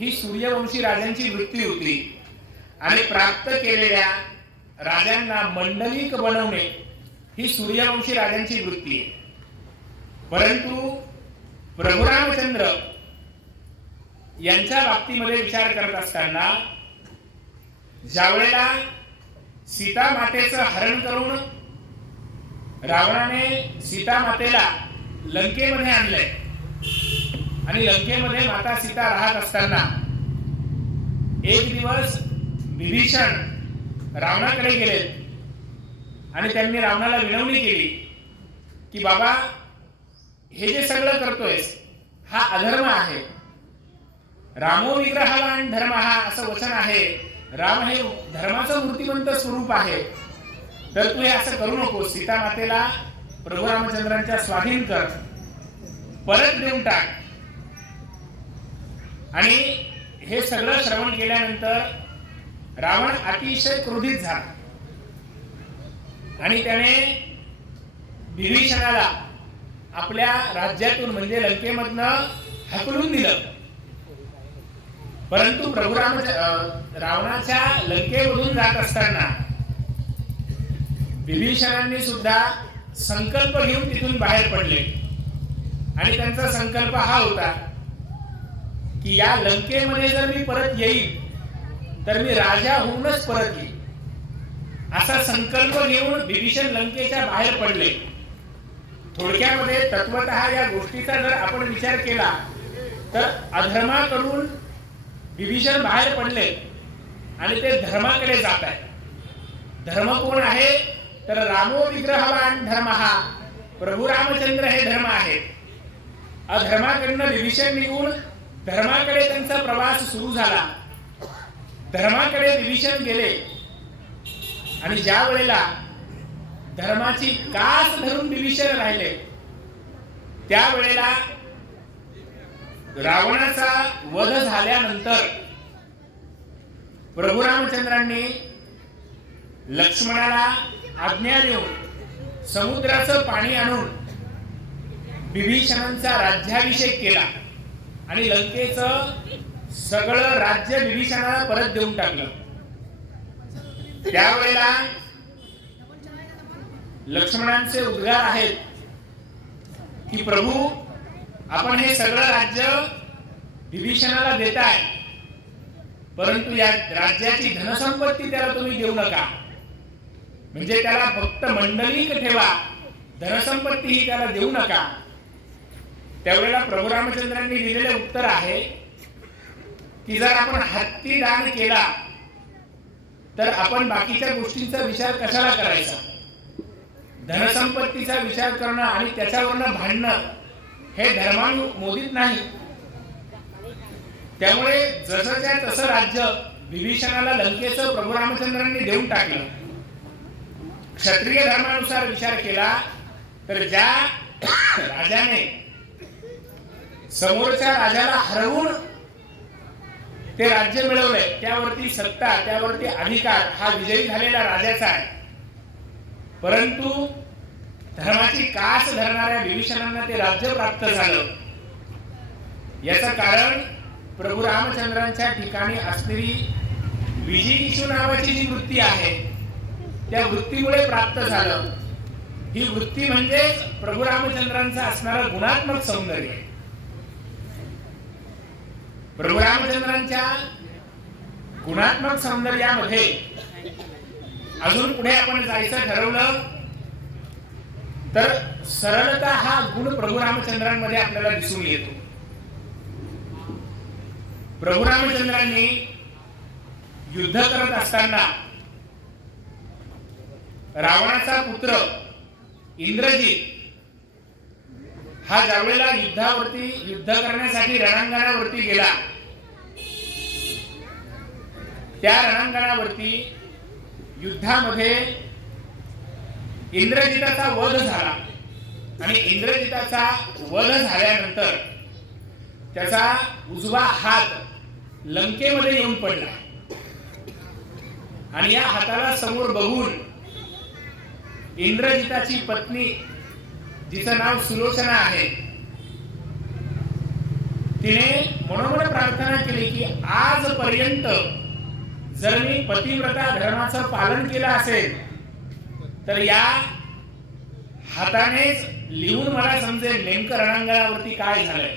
ही सूर्यवंशी राजांची वृत्ती होती. आणि प्राप्त केलेल्या राजांना मंडलिक बनवणे ही सूर्यवंशी राजांची वृत्ती आहे. परंतु प्रभू रामचंद्र यांच्या बाबतीमध्ये विचार करत असताना ज्यावेळेला सीता मातेचं हरण करून रावणाने सीता मातेला लंकेमध्ये आणलंय आणि लंकेमध्ये माता सीता राहत असताना एक दिवस विभीषण रावणाकडे गेले आणि त्यांनी रावणाला विनवणी केली की बाबा हे जे सगळं करतोयस हा अधर्म आहे. रामो विग्रहवान धर्म हा असं वचन आहे. राम हे धर्माचं मूर्तिमंत स्वरूप आहे. तर तू हे असं करू नको. सीता मातेला प्रभू रामचंद्रांच्या स्वाधीन कर, परत देऊन टाक. आणि हे सगळं श्रवण केल्यानंतर रावण अतिशय क्रोधित झाला आणि त्याने विभीषणाला आपल्या राज्यातून म्हणजे लंकेमधनं हकलून दिलं. परंतु प्रभू रावणाच्या लंकेमधून जात असताना विभीषणांनी सुद्धा संकल्प घेऊन तिथून बाहेर पडले. आणि त्यांचा संकल्प हा होता की या लंकेमध्ये जर मी परत येईल तर मी राजा होऊनच परत येईल, असा संकल्प घेऊन विभीषण लंकेच्या बाहेर पडले. थोडक्यामध्ये तत्वतः या गोष्टीचा जर आपण विचार केला तर अधर्माकडून विभीषण बाहेर पडले आणि ते धर्माकडे जात आहे. धर्म कोण आहे तर रामो विग्रहवान धर्म हा प्रभू रामचंद्र हे धर्म आहे. अधर्माकडनं विभीषण निघून धर्माकडे त्यांचा प्रवास सुरू झाला. धर्माकडे विभीषण गेले आणि ज्या वेळेला धर्माची कास धरून विभीषण राहिले त्यावेळेला रावणाचा वध झाल्यानंतर प्रभू रामचंद्रांनी लक्ष्मणाला आज्ञा देऊन समुद्राचं पाणी आणून विभीषणांचा राज्याभिषेक केला आणि लंकेचं सगळं राज्य विभीषणाला परत देऊन टाकलं. त्यावेळेला लक्ष्मणांचे उद्गार आहेत की प्रभू आपण हे सगळं राज्य विभीषणाला देताय, परंतु या राज्याची धनसंपत्ती त्याला तुम्ही देऊ नका. म्हणजे त्याला फक्त मंडलिक ठेवा, धनसंपत्ती ही त्याला देऊ नका. त्यावेळेला प्रभू रामचंद्रांनी दिलेले उत्तर आहे की जर आपण हत्ती दान केला तर आपण बाकीच्या गोष्टींचा विचार कशाला करायचा. धनसंपत्तीचा विचार करणं आणि त्याच्यावरनं भांडणं हे धर्मानुमोदित नाही. त्यामुळे जसंच्या तसं राज्य विभीषणाला लंकेचं प्रभू रामचंद्रांनी देऊन टाकलं. क्षत्रिय धर्मानुसार विचार केला तर ज्या राजाने समोरच्या राजाला हरवून ते राज्य मिळवलंय त्यावरती सत्ता, त्यावरती अधिकार हा विजयी झालेला राजाचा आहे. परंतु धर्माची कास धरणाऱ्या विभीषणांना ते राज्य प्राप्त झालं. याचं कारण प्रभू रामचंद्रांच्या ठिकाणी असलेली विजिगीषू नावाची जी वृत्ती आहे त्या वृत्तीमुळे प्राप्त झालं. ही वृत्ती म्हणजे प्रभू रामचंद्रांचं असणारं गुणात्मक सौंदर्य. प्रभू रामचंद्रांच्या गुणात्मक सौंदर्यामध्ये अजून पुढे आपण जायचं ठरवलं तर सरळता हा गुण प्रभू रामचंद्रांमध्ये आपल्याला दिसून येतो. प्रभू रामचंद्रांनी युद्ध करत असताना रावणाचा पुत्र इंद्रजित हा ज्यावेळेला युद्ध करण्यासाठी रणांगणावरती गेला त्या रणांगणावरती युद्धामध्ये इंद्रजिताचा वध झाला आणि इंद्रजिताचा वध झाल्यानंतर त्याचा उजवा हात लंकेमध्ये येऊन पडला आणि या हाताला समोर बघून इंद्रजिताची पत्नी जिचं नाव सुलोचना आहे तिने मनोमन प्रार्थना केली की आजपर्यंत जर मी पतिव्रता धर्माचं पालन केलं असेल तर या हातानेच लिहून मला समजेल नेमकं रणांगणावरती काय झालंय.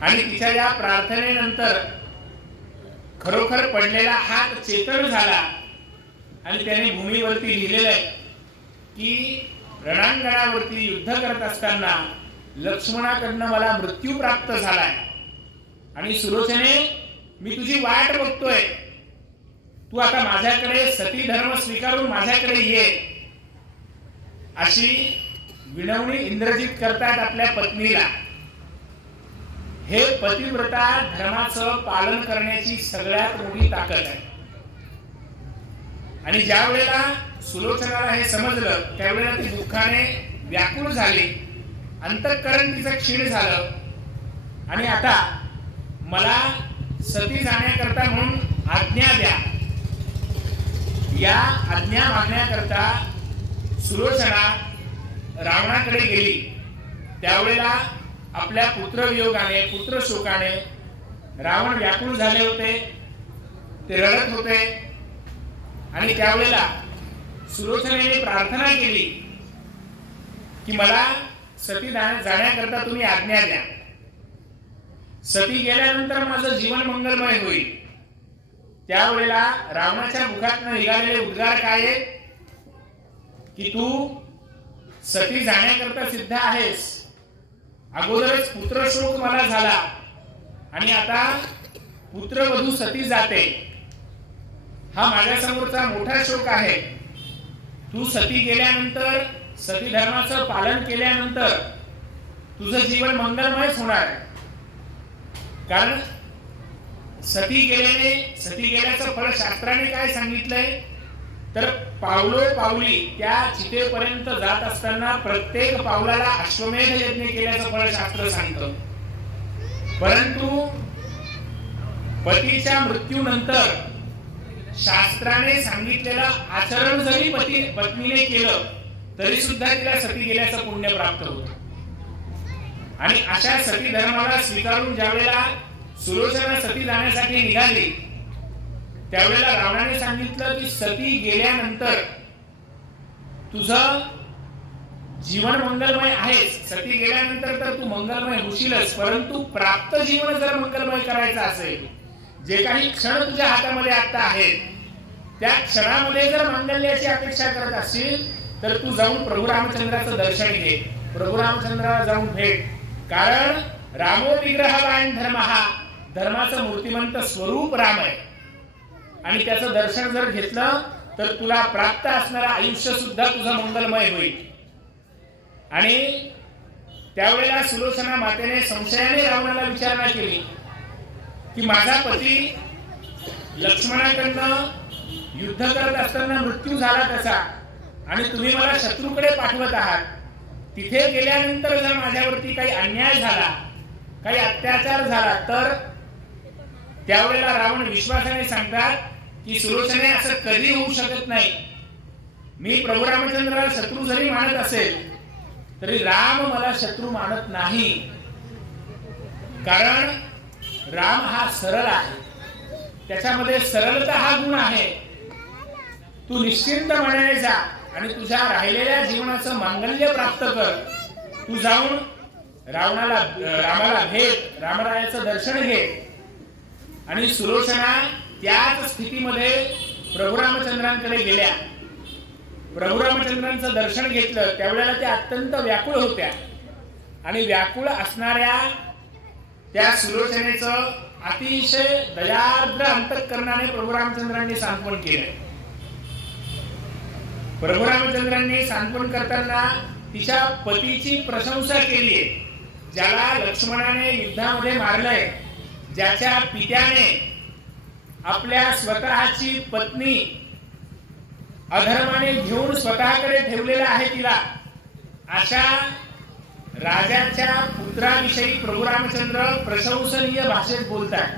आणि तिच्या या प्रार्थनेनंतर खरोखर पडलेला हात चेतन झाला आणि त्याने भूमीवरती लिहिलेलं आहे की रणांगणावरती युद्ध करत असताना लक्ष्मणाकडनं मला मृत्यू प्राप्त झालाय आणि सुलोचने मी तुझी वाट बघतोय, तू आता माझ्याकडे सती धर्म स्वीकारून माझ्याकडे ये, अशी विनवणी इंद्रजित करतात आपल्या पत्नीला. हे पतिव्रता धर्माचं पालन करण्याची सगळ्यात मोठी ताकद आहे. आणि ज्या वेळेला सुलोचनाला हे समजलं त्यावेळेला ती दुःखाने व्याकुळ झाली, अंतःकरण तिचं क्षीण झालं. आणि आता मला सती जाण्याकरता म्हणून आज्ञा द्या. या आज्ञा मागण्याकरता सुलोचना रावणाकडे गेली. त्यावेळेला आपल्या पुत्रवियोगाने पुत्रशोकाने रावण व्याकुळ झाले होते, ते रडत होते. आणि त्यावेळेला सुलोचनेने प्रार्थना केली की मला सती जाण्याकरता तुम्ही आज्ञा द्या. सती गेल्यानंतर माझं जीवन मंगलमय होईल. त्यावेळेला रावणाच्या मुखातून निघालेले उद्गार काय आहेत की तू सती जाण्याकरता सिद्ध आहेस. अगोदरच पुत्रशोक मला झाला आणि आता पुत्रवधू सती जाते. हा माझ्यासमोरचा मोठा शोक आहे. तू सती गेल्यानंतर सती धर्माचं पालन केल्यानंतर तुझं जीवन मंगलमय होणार आहे. कारण सती गेल्याचं फळ शास्त्राने काय सांगितलंय तर पावलोपावली त्या चितेपर्यंत जात असताना प्रत्येक पावलाला अश्वमेध यज्ञ केल्याचं फळ शास्त्र सांगतं. परंतु पतीच्या मृत्यूनंतर शास्त्राने सांगितलेलं आचरण जरी पत्नीने केलं तरी सुद्धा तिला सती गेल्याचं पुण्य प्राप्त होतं. आणि अशा सती धर्माला स्वीकारून ज्यावेळेला सुलोचना सती जाण्यासाठी निघाली त्यावेळेला रावणाने सांगितलं की सती गेल्यानंतर तुझं जीवन मंगलमय आहेस. सती गेल्यानंतर तर तू मंगलमय होशीलच, परंतु प्राप्त जीवन जर मंगलमय करायचं असेल, जे काही क्षण तुझ्या हातामध्ये आता आहेत त्या क्षणामध्ये जर मांगल्याची अपेक्षा करत असशील तर तू जाऊन प्रभू रामचंद्राचं दर्शन घे, प्रभू रामचंद्राला जाऊन भेट. कारण रामो विग्रहवान धर्म, हा धर्माचं मूर्तिमंत स्वरूप राम आहे. आणि त्याचं दर्शन जर घेतलं तर तुला प्राप्त असणारं आयुष्य सुद्धा तुझं मंगलमय होईल. आणि त्यावेळेला सुलोचना मातेने संशयाने रावणाला विचारणा केली की माझा पती लक्ष्मणाकडनं युद्ध करत असताना मृत्यू झाला कसा आणि तुम्ही मला शत्रूकडे पाठवत आहात. तिथे गेल्यानंतर जर माझ्यावरती काही अन्याय झाला, काही अत्याचार झाला तर त्यावेळेला रावण विश्वासाने सांगतात की सुलोचने असं कधी होऊ शकत नाही. मी प्रभू रामचंद्राला शत्रू जरी मानत असेल तरी राम मला शत्रू मानत नाही. कारण राम हा सरळ आहे, त्याच्यामध्ये सरळता हा गुण आहे. तू निश्चिंत मनाने जा आणि तुझ्या राहिलेल्या जीवनाचं मांगल्य प्राप्त कर. तू जाऊन रामाला भेट, रामरायाचं दर्शन घे. आणि सुलोचना त्याच स्थितीमध्ये प्रभू रामचंद्रांकडे गेल्या. प्रभू रामचंद्रांचं दर्शन घेतलं त्यावेळेला त्या अत्यंत व्याकुळ होत्या. आणि व्याकुळ असणाऱ्या त्या सुलोचनेचं अतिशय दयार्द्र अंतःकरणाने प्रभू रामचंद्रांनी सांत्वन केलं. प्रभू रामचंद्रांनी सांत्वन करताना तिच्या पतीची प्रशंसा केली आहे, ज्याला लक्ष्मणाने युद्धामध्ये मारलंय, ज्याच्या पित्याने आपल्या स्वतःची पत्नी अधर्माने घेऊन स्वतःकडे ठेवलेला आहे तिला, अशा राजाच्या पुत्राविषयी प्रभू रामचंद्र प्रशंसनीय भाषेत बोलतात.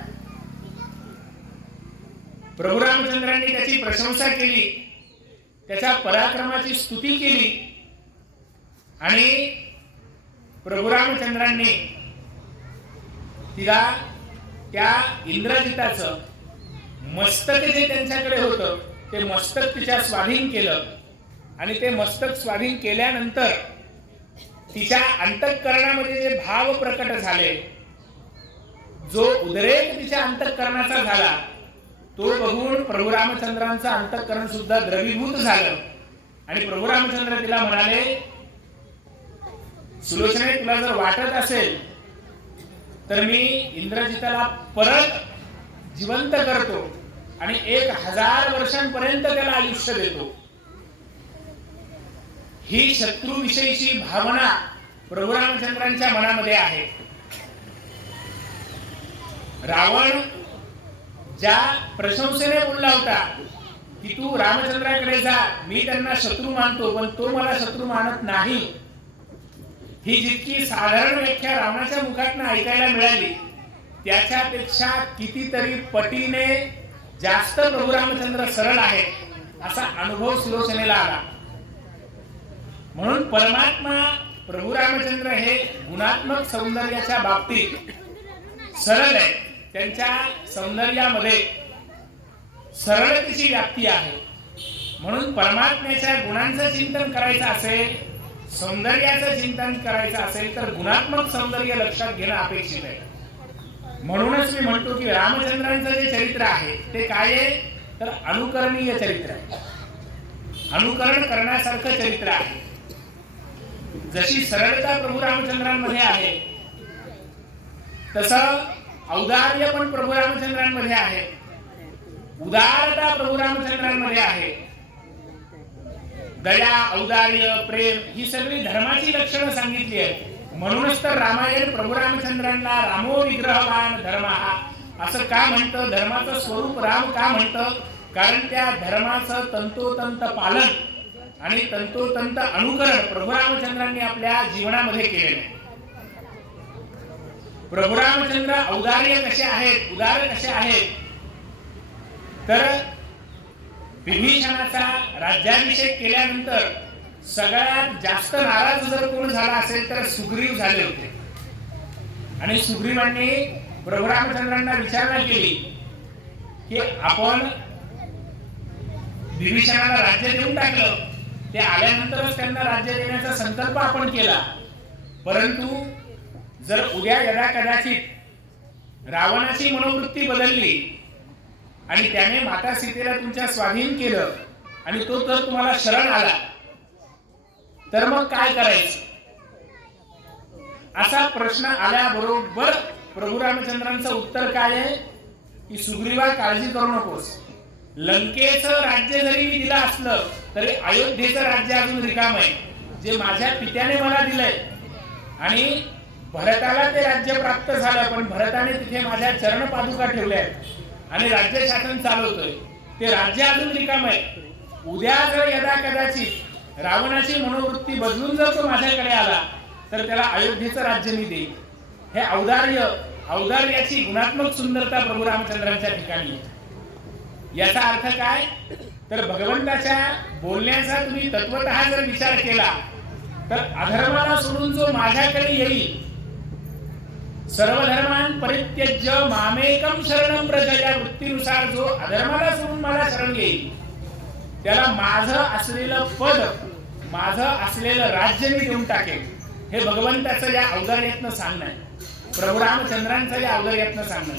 प्रभू रामचंद्रांनी त्याची प्रशंसा केली, त्याच्या पराक्रमाची स्तुती केली. आणि प्रभू रामचंद्रांनी तिला त्या इंद्रजिताचं मस्तक जे त्यांच्याकडे होतं ते मस्तक तिच्या स्वाधीन केलं. आणि ते मस्तक स्वाधीन केल्यानंतर तिच्या अंतःकरणामध्ये जे भाव प्रकट झाले, जो उद्रेक तिच्या अंतःकरणाचा झाला, तो बघून प्रभू रामचंद्रांचं अंतःकरण सुद्धा द्रवीभूत झालं. आणि प्रभू रामचंद्र तिला म्हणाले, सुलोचने तुला जर वाटत असेल तर मी इंद्रजिताला परत जिवंत करतो आणि 1000 वर्षांपर्यंत त्याला आयुष्य देतो. ही शत्रूविषयीची भावना प्रभू रामचंद्रांच्या मनामध्ये आहे. रावण ज्या प्रशंसेने बोलला होता की तू रामचंद्राकडे जा, मी त्यांना शत्रू मानतो पण तो मला शत्रू मानत नाही, ही जितकी साधारण व्याख्या रावणाच्या मुखातून ऐकायला मिळाली त्याच्यापेक्षा कितीतरी पटीने जास्त प्रभू रामचंद्र सरळ आहेत असा अनुभव सुलोचनेला आला. म्हणून परमात्मा प्रभू रामचंद्र हे गुणात्मक सौंदर्याच्या बाबतीत सरळ आहे. त्यांच्या सौंदर्यामध्ये सरळतेची व्याप्ती आहे. म्हणून परमात्म्याच्या गुणांचं चिंतन करायचं असेल, सौंदर्याचं चिंतन करायचं असेल तर गुणात्मक सौंदर्य लक्षात घेणं अपेक्षित आहे. म्हणूनच मी म्हणतो की रामचंद्रांचं जे चरित्र आहे ते काय आहे तर अनुकरणीय चरित्र आहे, अनुकरण करण्यासारखं चरित्र आहे. जशी सरळता प्रभू रामचंद्रांमध्ये आहे तसं औदार्य पण प्रभू रामचंद्रांमध्ये आहे, उदारता प्रभू रामचंद्रांमध्ये आहे. दया, औदार्य, प्रेम ही सगळी धर्माची लक्षणं सांगितली आहेत. म्हणूनच तर रामायण प्रभू रामचंद्रांना रामो विग्रहवान धर्म असं का म्हणतं, धर्माचं स्वरूप राम का म्हणतं, कारण त्या धर्माचं तंतोतंत पालन आणि तंतोतंत अनुकरण प्रभू रामचंद्रांनी आपल्या जीवनामध्ये केलेलं आहे. प्रभू रामचंद्र औदार्य कसे आहेत, उदार कसे आहेत तर विभीषणाचा राज्याभिषेक केल्यानंतर सगळ्यात जास्त नाराज जर कोण झाला असेल तर सुग्रीव झाले होते. आणि सुग्रीवांनी प्रभू रामचंद्रांना विचारणा केली की आपण विभीषणाला राज्य देऊन टाकलं, ते आल्यानंतरच त्यांना राज्य देण्याचा संकल्प आपण केला, परंतु जर उद्या यदा कदाचित रावणाची मनोवृत्ती बदलली आणि त्याने माता सीतेला तुमच्या स्वाधीन केलं आणि तो तर तुम्हाला शरण आला तर मग काय करायचं, असा प्रश्न आल्याबरोबर प्रभू रामचंद्रांचं उत्तर काय आहे की सुग्रीवा काळजी करू नकोस, लंकेचं राज्य जरी मी दिलं असलं तरी अयोध्येचं राज्य अजून रिकाम आहे, जे माझ्या पित्याने मला दिलंय. आणि भरताला ते राज्य प्राप्त झालं पण भरताने तिथे माझ्या चरण पादुका ठेवल्या आहेत आणि राज्य शासन चालवतोय, ते राज्य अजून रिकाम आहे. उद्या जर यदा कदाचित रावणाची मनोवृत्ती बदलून जर तो माझ्याकडे आला तर त्याला अयोध्येचं राज्य मी देईन. हे औदार्य, औदार्याची गुणात्मक सुंदरता प्रभू रामचंद्रांच्या ठिकाणी. याचा अर्थ काय तर भगवंताच्या बोलण्याचा तुम्ही तत्वतः जर विचार केला तर अधर्माला सोडून जो माझ्याकडे येईल, सर्व धर्मान परित्यज्य मामेकम शरणं व्रज, या वृत्तीनुसार जो अधर्माला सोडून मला शरण येईल त्याला माझं असलेलं पद, माझं असलेलं राज्य मी देऊन टाकेल. हे भगवंताचं या औदार्यातनं सांगणं आहे, प्रभू रामचंद्रांचं या औदार्यातनं सांगणं.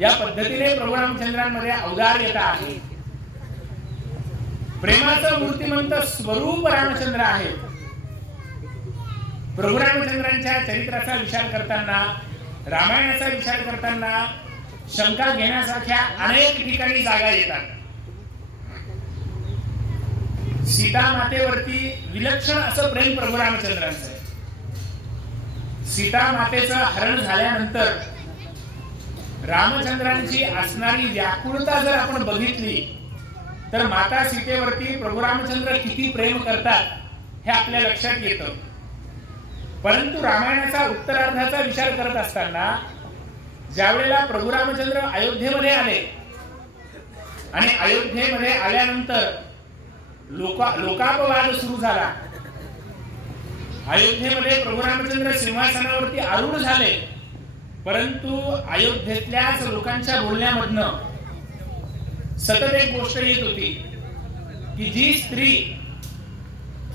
या पद्धतीने प्रभू रामचंद्रांमध्ये औदार्यता आहे. प्रेमाचं मूर्तिमंत स्वरूप रामचंद्र आहे. प्रभू रामचंद्रांच्या चरित्राचा विचार करताना, रामायणाचा विचार करताना शंका घेण्यासारख्या अनेक ठिकाणी जागा येतात. सीता मातेवरती विलक्षण असं प्रेम प्रभू रामचंद्रांचं आहे. सीता मातेचं हरण झाल्यानंतर रामचंद्रांची असणारी व्याकुळता जर आपण बघितली तर माता सीतेवरती प्रभू रामचंद्र किती प्रेम करतात हे आपल्या लक्षात येतं. परंतु रामायणाचा उत्तरार्धाचा विचार करत असताना ज्यावेळेला प्रभू रामचंद्र अयोध्येमध्ये आले आणि अयोध्येमध्ये आल्यानंतर लोकापवाद सुरू झाला. अयोध्येमध्ये प्रभू रामचंद्र सिंहासनावरती आरूढ झाले, परंतु अयोध्येतल्याच लोकांच्या बोलण्यामधनं सतत एक गोष्ट येत होती की जी स्त्री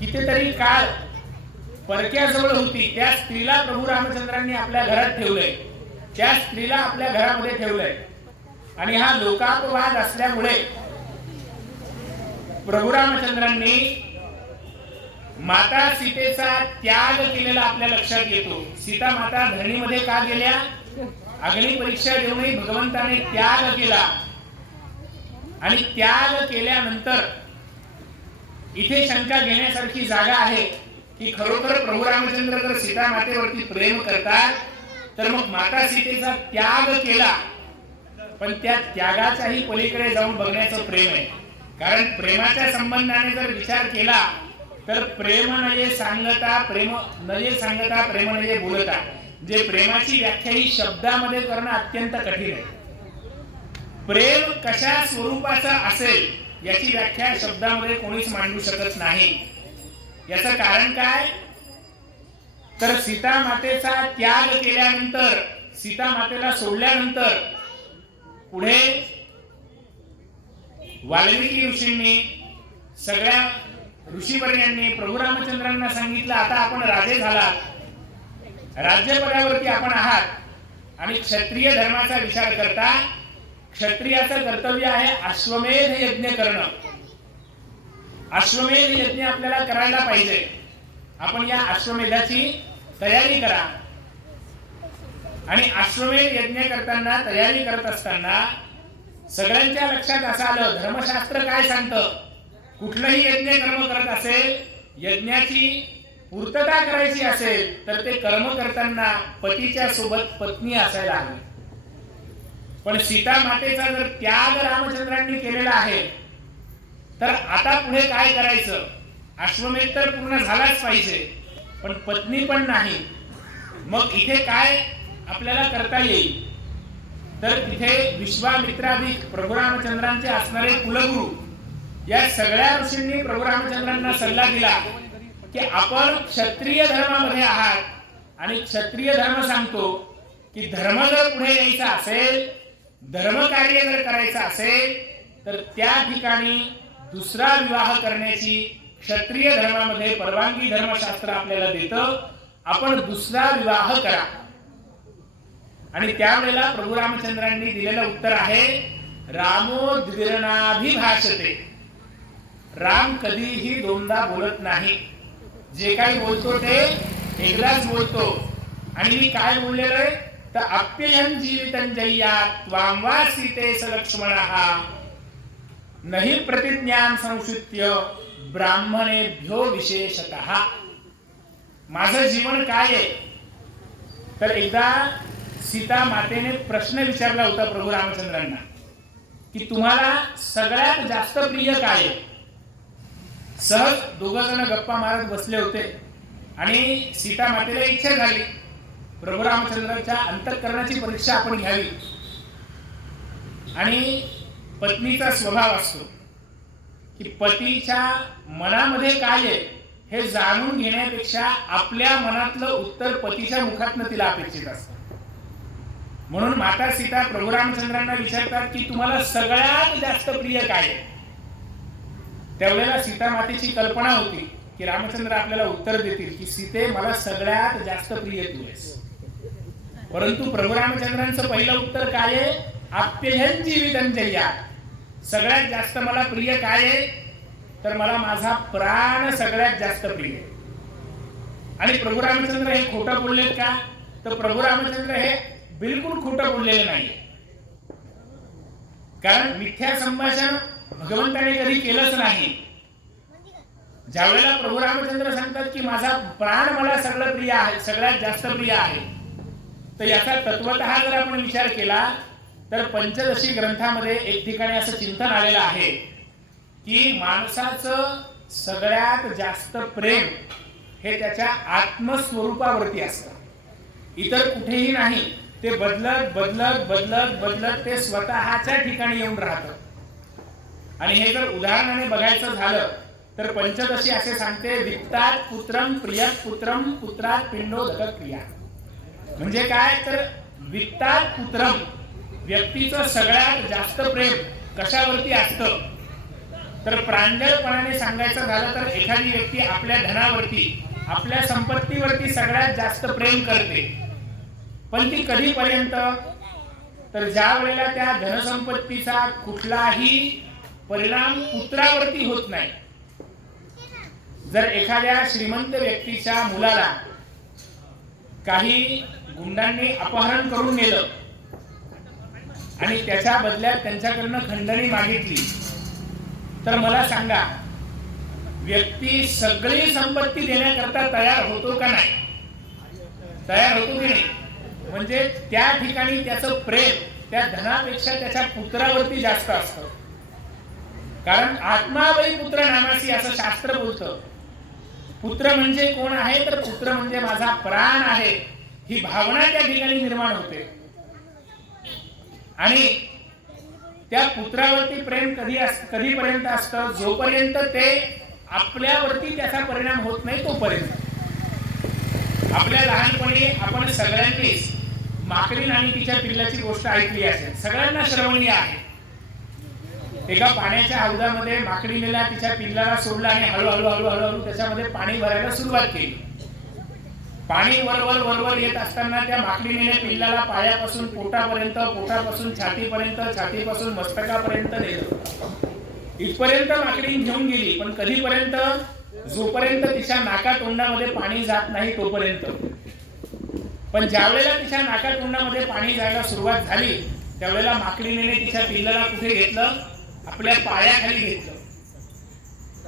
कितीतरी काळ परक्याजवळ होती त्या स्त्रीला प्रभू रामचंद्रांनी आपल्या घरात ठेवलंय, त्या स्त्रीला आपल्या घरामध्ये ठेवलंय. आणि हा लोकापवाद असल्यामुळे प्रभू रामचंद्रांनी माता सीतेचा त्याग केलेला आपल्या लक्षात येतो. सीता माता धरणीमध्ये का गेल्या, अग्नी परीक्षा देऊनही भगवंताने त्याग केला. आणि त्याग केल्यानंतर इथे शंका घेण्यासारखी जागा आहे की खरोखर प्रभू रामचंद्र जर सीता मातेवरती प्रेम करतात तर मग माता सीतेचा त्याग केला, पण त्या त्यागाच्याही पलीकडे जाऊन बघण्याचं प्रेम आहे. कारण प्रेमाच्या संबंधाने जर विचार केला तर प्रेम नये सांगता प्रेम नये बोलता, जे प्रेमाची व्याख्या ही शब्दामध्ये करणं अत्यंत कठीण आहे. प्रेम कशा स्वरूपाचं असेल याची व्याख्या शब्दामध्ये कोणीच मांडू शकत नाही. याचं कारण काय, तर सीता मातेचा त्याग केल्यानंतर, सीता मातेला सोडल्यानंतर पुढे वाल्मिकी ऋषींनी, सगळ्या ऋषीवर्यांनी प्रभू रामचंद्रांना सांगितलं, आता आपण राजे झालात, राज्यपदावरती आपण आहात आणि क्षत्रिय धर्माचा विचार करता क्षत्रियाचं कर्तव्य आहे अश्वमेध यज्ञ करणं. अश्वमेध यज्ञ आपल्याला करायला पाहिजे. आपण या अश्वमेधाची तयारी करा. आणि अश्वमेध यज्ञ करताना, तयारी करत असताना सगळ्यांच्या लक्षात असं आलं, धर्मशास्त्र काय सांगतं, कुठलंही यज्ञ कर्म करत असेल, यज्ञाची पूर्तता करायची असेल तर ते कर्म करताना पतीच्या सोबत पत्नी असायला हवी. पण सीता मातेचा जर त्याग रामचंद्रांनी केलेला आहे तर आता पुढे काय करायचं, अश्वमेध तर पूर्ण झालाच पाहिजे, पण पत्नी पण नाही. मग इथे काय आपल्याला करता येईल, तर तिथे विश्वामित्राधिक प्रभू रामचंद्रांचे असणारे कुलगुरू या सगळ्या ऋषींनी प्रभू रामचंद्रांना सल्ला दिला की आपण क्षत्रिय धर्मामध्ये आहात आणि क्षत्रिय धर्म सांगतो की धर्म जर पुढे यायचा असेल, धर्म कार्य जर करायचं असेल तर त्या ठिकाणी दुसरा विवाह करण्याची क्षत्रिय धर्मामध्ये परवानगी धर्मशास्त्र आपल्याला देतं. आपण दुसरा विवाह करा. आणि त्यावेळेला प्रभू रामचंद्रांनी दिलेलं उत्तर आहे, रामो द्विरणाभिभाषते. राम कधीही दोनदा बोलत नाही. जे काही बोलतो ते एकदाच बोलतो. आणि मी काय बोललेलो आहे, तर अप्ययं जीवितं जय्यात् त्वां वा सीते सलक्ष्मणः नहि प्रतिज्ञां संश्रित्य ब्राह्मणेभ्यो विशेषतः. माझं जीवन काय आहे, तर एकदा सीता मातेने प्रश्न विचारला होता प्रभू रामचंद्रांना की तुम्हाला सगळ्यात जास्त प्रिय काय आहे. सहज दोघ जण गप्पा मारत बसले होते आणि सीता मातेला इच्छा झाली प्रभू रामचंद्रांच्या अंतःकरणाची परीक्षा आपण घ्यावी. आणि पत्नीचा स्वभाव असतो की पतीच्या मनामध्ये काय आहे हे जाणून घेण्यापेक्षा आपल्या मनातलं उत्तर पतीच्या मुखातनं तिला अपेक्षित असतं. म्हणून माता सीता प्रभू रामचंद्रांना विचारतात की तुम्हाला सगळ्यात जास्त प्रिय काय आहे. त्यावेळेला सीता मातेची कल्पना होती की रामचंद्र आपल्याला उत्तर देतील की सीते मला सगळ्यात जास्त प्रिय तू आहेस. परंतु प्रभू रामचंद्रांचं पहिलं उत्तर काय आहे, आप्ययं जीवितं जय्यात्. सगळ्यात जास्त मला प्रिय काय आहे, तर मला माझा प्राण सगळ्यात जास्त प्रिय. आणि प्रभू रामचंद्र हे खोटं बोललेत का, तर प्रभू रामचंद्र हे बिलकुल खोटं बोललेले नाही. कारण मिथ्या संभाषण भगवंताने कधी केलंच नाही. ज्या वेळेला प्रभू रामचंद्र सांगतात की माझा प्राण मला सगळं प्रिय आहे, सगळ्यात जास्त प्रिय आहे, तर याचा तत्वतः जर आपण विचार केला तर पंचदशी ग्रंथामध्ये एक ठिकाणी असं चिंतन आलेलं आहे की माणसाचं सगळ्यात जास्त प्रेम हे त्याच्या आत्मस्वरूपावरती असतं, इतर कुठेही नाही. ते बदलत बदलत बदलत बदलत ते स्वतःच्या ठिकाणी येऊन राहतं. आणि हे जर उदाहरणाने बघायचं झालं तर पंचदशी असे सांगते, वित्तात पुत्रम प्रियत पुत्रम पुत्रात पिंडोदक क्रिया. म्हणजे काय, तर वित्तात पुत्रम, व्यक्तीचं सगळ्यात जास्त प्रेम कशावरती असतं, तर प्रांजळपणाने सांगायचं झालं तर एखादी व्यक्ती आपल्या धनावरती, आपल्या संपत्तीवरती सगळ्यात जास्त प्रेम करते. पण ती कधीपर्यंत, तर ज्या वेळेला त्या धनसंपत्तीचा कुठलाही परिणाम पुत्रावरती होत नाही. जर एखाद्या श्रीमंत व्यक्तीच्या मुलाला काही गुंडांनी अपहरण करून नेलं आणि त्याच्या बदल्यात त्यांच्याकडनं खंडणी मागितली, तर मला सांगा व्यक्ती सगळी संपत्ती देण्याकरता तयार होतो का नाही, तयार होतो की नाही. म्हणजे त्या ठिकाणी त्याचं प्रेम त्या धनापेक्षा त्याच्या पुत्रावरती जास्त असतं. कारण आत्मा वै पुत्र नामासी असं शास्त्र बोलतं. पुत्र म्हणजे कोण आहे तर पुत्र म्हणजे माझा प्राण आहे, ही भावना त्या ठिकाणी निर्माण होते. आणि त्या पुत्रावरती प्रेम कधीपर्यंत असतं, जोपर्यंत ते आपल्यावरती त्याचा परिणाम होत नाही तोपर्यंत. आपल्या लहानपणी आपण सगळ्यांनीच माकडी आणि तिच्या पिल्लाची गोष्ट ऐकली असेल, सगळ्यांना श्रवणीय आहे. एका पाण्याच्या हौदामध्ये माकडीनेला तिच्या पिल्लाला सोडला आणि हळूहळू हळूहळू त्याच्यामध्ये पाणी भरायला सुरुवात केली. पाणी वरवर वरवर येत असताना त्या माकडीने पिल्लाला पायापासून पोटापर्यंत, पोटापासून छातीपर्यंत, छातीपासून मस्तकापर्यंत नेलं. इथपर्यंत माकडी घेऊन गेली, पण कधीपर्यंत? जोपर्यंत तिच्या नाकातोंडामध्ये पाणी जात नाही तोपर्यंत. पण ज्यावेळेला तिच्या नाकातोंडामध्ये पाणी जायला सुरुवात झाली त्यावेळेला माकडीने तिच्या पिल्लाला कुठे घेतलं? आपल्या पायाखाली घेतलं.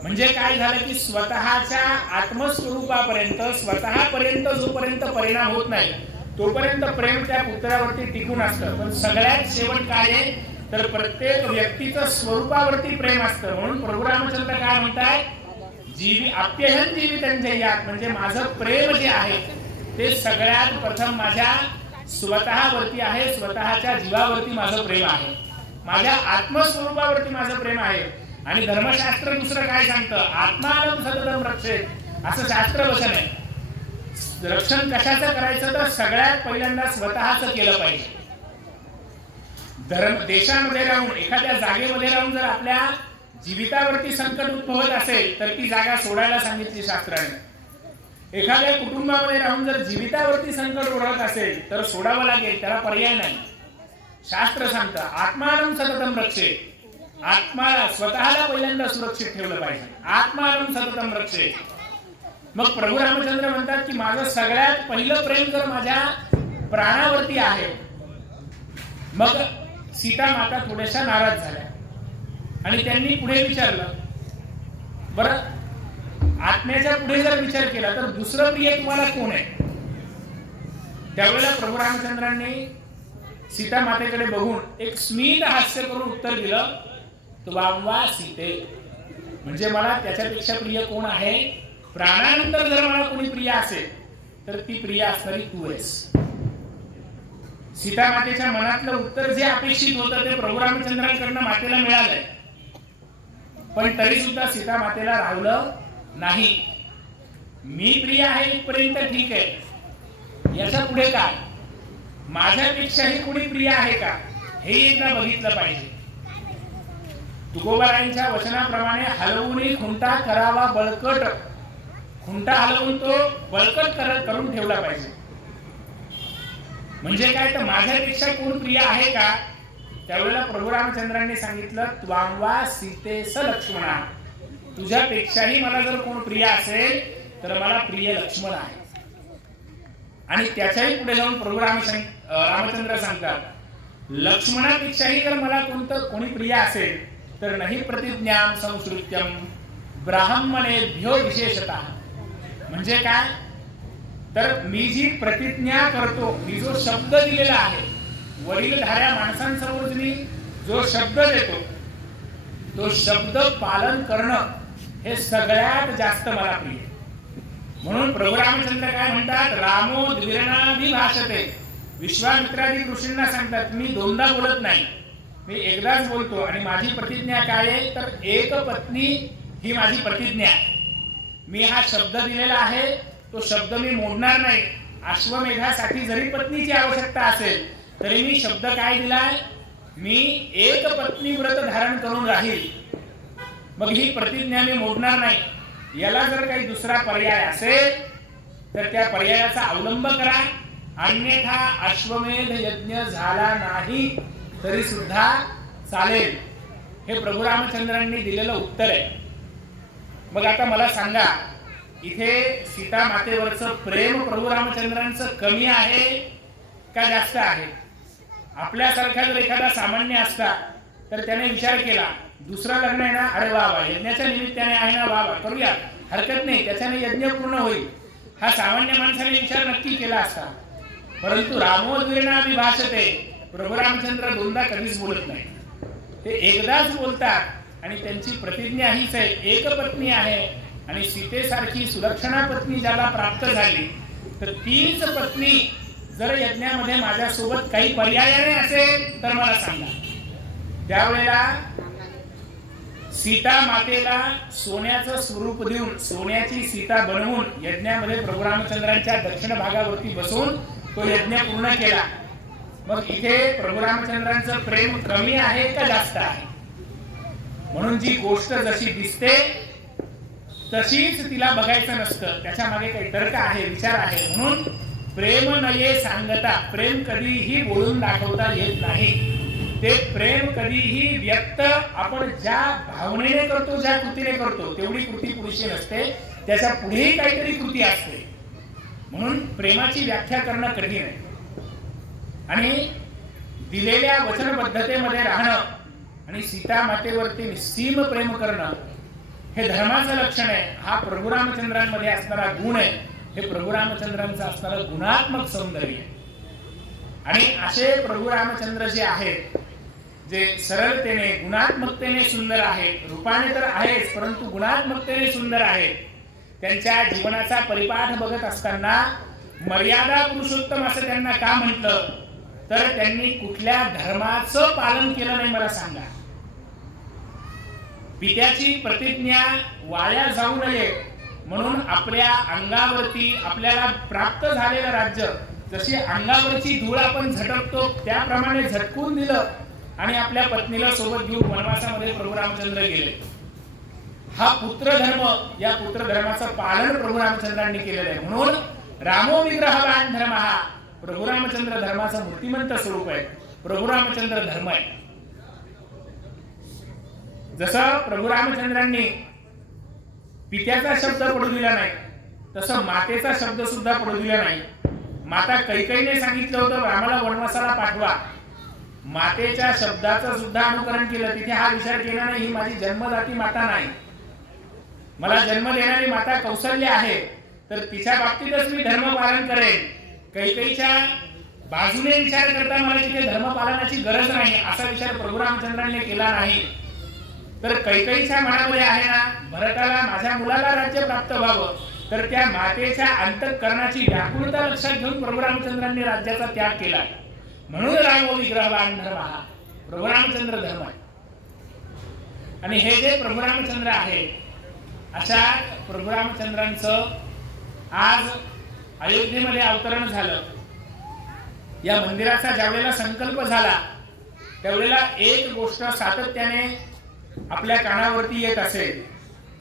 म्हणजे काय झालं की स्वतःच्या आत्मस्वरूपापर्यंत, स्वतःपर्यंत जोपर्यंत परिणाम होत नाही तोपर्यंत प्रेम त्या पुत्रावरती टिकून असतं. पण सगळ्यात शेवट काय आहे तर प्रत्येक व्यक्तीचं स्वरूपावरती प्रेम असतं. म्हणून प्रभू रामचंद्र काय म्हणताय? जीवी आप्यहन जीवितंजयात, म्हणजे माझं प्रेम जे आहे ते सगळ्यात प्रथम माझ्या स्वतःवरती आहे, स्वतःच्या जीवावरती माझं प्रेम आहे, माझ्या आत्मस्वरूपावरती माझं प्रेम आहे. आणि धर्मशास्त्र दुसरं काय सांगतं? आत्मानं सततं रक्षेत, असं शास्त्र वचन आहे. रक्षण कशाचं करायचं तर सगळ्यात पहिल्यांदा स्वतःच केलं पाहिजे. देशामध्ये राहून, एखाद्या जागेमध्ये राहून जर आपल्या जीवितावरती संकट उद्भवत असेल तर ती जागा सोडायला सांगितली शास्त्राने. एखाद्या कुटुंबामध्ये राहून जर जीवितावरती संकट ओढत असेल तर सोडावं लागेल, त्याला पर्याय नाही. शास्त्र सांगतं आत्मानं सततं रक्षेत, आत्माला स्वतःला पहिल्यांदा सुरक्षित ठेवलं पाहिजे. आत्मानं सततं रक्षेत. मग प्रभू रामचंद्र म्हणतात की माझं सगळ्यात पहिलं प्रेम जर माझ्या प्राणावरती आहे. मग सीता माता थोड्याशा नाराज झाल्या आणि त्यांनी पुढे विचारलं, बरं आत्म्याच्या पुढे जर विचार केला तर दुसरं प्रिय तुम्हाला कोण आहे? त्यावेळेला प्रभू रामचंद्रांनी सीता मातेकडे बघून एक स्मित हास्य करून उत्तर दिलं, त्वां सीते, म्हणजे मला त्याच्यापेक्षा प्रिय कोण आहे? प्राणानंतर जर मला कोणी प्रिय असेल तर ती प्रिय असणारी तू आहेस. सीता मातेच्या मनातलं उत्तर जे अपेक्षित होतं ते प्रभू रामचंद्रांकडनं मातेला मिळालंय. पण तरी सुद्धा सीता मातेला राहलं नाही. मी प्रिय आहे इथपर्यंत ठीक आहे, याच्या पुढे काय? माझ्यापेक्षाही कोणी प्रिय आहे का हे एकदा बघितलं पाहिजे. तुकोबारायांच्या वचनाप्रमाणे हलवून खुंटा करावा बळकट, खुंटा हलवून तो बळकट करून ठेवला पाहिजे. म्हणजे काय तर माझ्यापेक्षा कोण प्रिय आहे का? त्यावेळेला प्रभू रामचंद्रांनी सांगितलं, त्वां सीते स लक्ष्मणा, तुझ्यापेक्षाही मला जर कोण प्रिय असेल तर मला प्रिय लक्ष्मण आहे. आणि त्याच्याही पुढे जाऊन प्रभू रामचंद्र सांगतात, लक्ष्मणापेक्षाही जर मला कोणी प्रिय असेल तर नाही प्रतिज्ञां संस्कृत्यम ब्राह्मणेभ्यो विशेषतः. म्हणजे काय तर मी जी प्रतिज्ञा करतो, मी जो शब्द दिलेला आहे, वडीलधाऱ्या माणसांसमोर मी जो शब्द देतो तो शब्द पालन करणं हे सगळ्यात जास्त मला प्रिय. म्हणून प्रभू रामचंद्र काय म्हणतात, रामो द्विरणाभिभाषते, विश्वामित्रादी ऋषींना सांगतात मी दोनदा बोलत नाही, मी एकदाच बोलतो. आणि माझी प्रतिज्ञा काय आहे तर एक पत्नी ही माझी प्रतिज्ञा आहे. मी हा शब्द दिलेला आहे तो शब्द मी मोडणार नाही. अश्वमेधासाठी जरी पत्नीची आवश्यकता असेल तरी मी शब्द काय दिलाय, मी एक पत्नी व्रत धारण करून राहील. मग ही प्रतिज्ञा मी मोडणार नाही. याला जर काही दुसरा पर्याय असेल तर त्या पर्यायाचा अवलंब करा, अन्यथा अश्वमेध यज्ञ झाला नाही तरी सुद्धा चालेल. हे प्रभू रामचंद्रांनी दिलेलं उत्तर आहे. मग आता मला सांगा, इथे सीता मातेवरचं प्रेम प्रभू रामचंद्रांचं कमी आहे का जास्त आहे? आपल्यासारखा जर एखादा सामान्य असता तर त्याने विचार केला, दुसरं लग्न आहे ना, अरे वा वा, यज्ञाच्या निमित्ताने आहे ना, वा वा, करूया, हरकत नाही, त्याच्याने यज्ञ पूर्ण होईल, हा सामान्य माणसाने विचार नक्की केला असता. परंतु रामोद्वीर्णा विभाषते, प्रभू रामचंद्र दोनदा कधीच बोलत नाही, ते एकदाच बोलतात आणि त्यांची प्रतिज्ञा हीच आहे, एक पत्नी आहे आणि सीतेसारखी सुलक्षणा पत्नी ज्याला प्राप्त झाली तर तीच पत्नी जर यज्ञामध्ये माझ्यासोबत काही पर्यायाने असेल तर मला सांगा. त्यावेळेला सीता मातेला सोन्याचं स्वरूप देऊन सोन्याची सीता बनवून यज्ञामध्ये प्रभू रामचंद्रांच्या दक्षिण भागावरती बसून तो यज्ञ पूर्ण केला. मग इथे प्रभू रामचंद्रांचं प्रेम कमी आहे का जास्त आहे? म्हणून जी गोष्ट जशी दिसते तशीच तिला बघायचं नसतं, त्याच्या मागे काही तर्क आहे, विचार आहे. म्हणून प्रेम नये सांगता, प्रेम कधीही बोलून दाखवता येत नाही. ते प्रेम कधीही व्यक्त आपण ज्या भावनेने करतो, ज्या कृतीने करतो तेवढी कृती पुरेशी नसते, त्याच्या पुढेही काहीतरी कृती असते. म्हणून प्रेमाची व्याख्या करणं कठीण आहे आणि दिलेल्या वचनबद्धतेमध्ये राहणं आणि सीता मातेवरती निस्सीम प्रेम करणं हे धर्माचं लक्षण आहे. हा प्रभू रामचंद्रांमध्ये असणारा गुण आहे, हे प्रभू रामचंद्रांचं असणारं गुणात्मक सौंदर्य आहे. आणि असे प्रभू रामचंद्र जे आहेत, जे सरळतेने गुणात्मकतेने सुंदर आहेत, रूपाने तर आहेच परंतु गुणात्मकतेने सुंदर आहेत, त्यांच्या जीवनाचा परिपाठ बघत असताना मर्यादा पुरुषोत्तम असं त्यांना का म्हटलं तर त्यांनी कुठल्या धर्माचं पालन केलं नाही मला सांगा. पित्याची प्रतिज्ञा वाया जाऊ नये म्हणून आपल्या अंगावरती आपल्याला प्राप्त झालेलं राज्य जशी अंगावरची धूळ आपण झटकतो त्याप्रमाणे झटकून दिलं आणि आपल्या पत्नीला सोबत घेऊन वनवासामध्ये प्रभू रामचंद्र गेले. हा पुत्रधर्म, या पुत्रधर्माचं पालन प्रभू रामचंद्रांनी केलेलं आहे. म्हणून रामो विग्रहवान धर्म हा प्रभू रामचंद्र धर्माचं मूर्तिमंत स्वरूप आहे, प्रभू रामचंद्र धर्म आहे. जसं प्रभू रामचंद्रांनी पित्याचा शब्द पडू दिला नाही तसं मातेचा शब्द सुद्धा पडू दिला नाही. माता कैकेयीने सांगितलं होतं रामाला वनवासाला पाठवा, मातेच्या शब्दाचं सुद्धा अनुकरण केलं. तिथे हा विचार केला नाही ही माझी जन्मदाती माता नाही, मला जन्म देणारी माता कौसल्य आहे तर तिच्या बाबतीतच मी धर्म पालन करेन. कैकेयीच्या बाजूने विचार करता मला तिथे धर्म पालनाची गरज नाही असा विचार प्रभू रामचंद्रांनी केला नाही. तर कैकेयीच्या मनामध्ये आहे ना भरताला माझ्या मुलाला राज्य प्राप्त व्हावं, तर त्या मातेच्या अंतःकरणाची व्याकुलता लक्षात घेऊन प्रभू रामचंद्रांनी राज्याचा त्याग केला. म्हणून रामो विग्रहवान धर्म हा प्रभू रामचंद्र धर्म आहे. आणि हे जे प्रभू रामचंद्र आहे अशा प्रभू रामचंद्रांचं आज अयोध्येमध्ये अवतरण झालं. या मंदिराचा ज्यावेळेला संकल्प झाला त्यावेळेला एक गोष्ट सातत्याने आपल्या कानावरती येत असेल,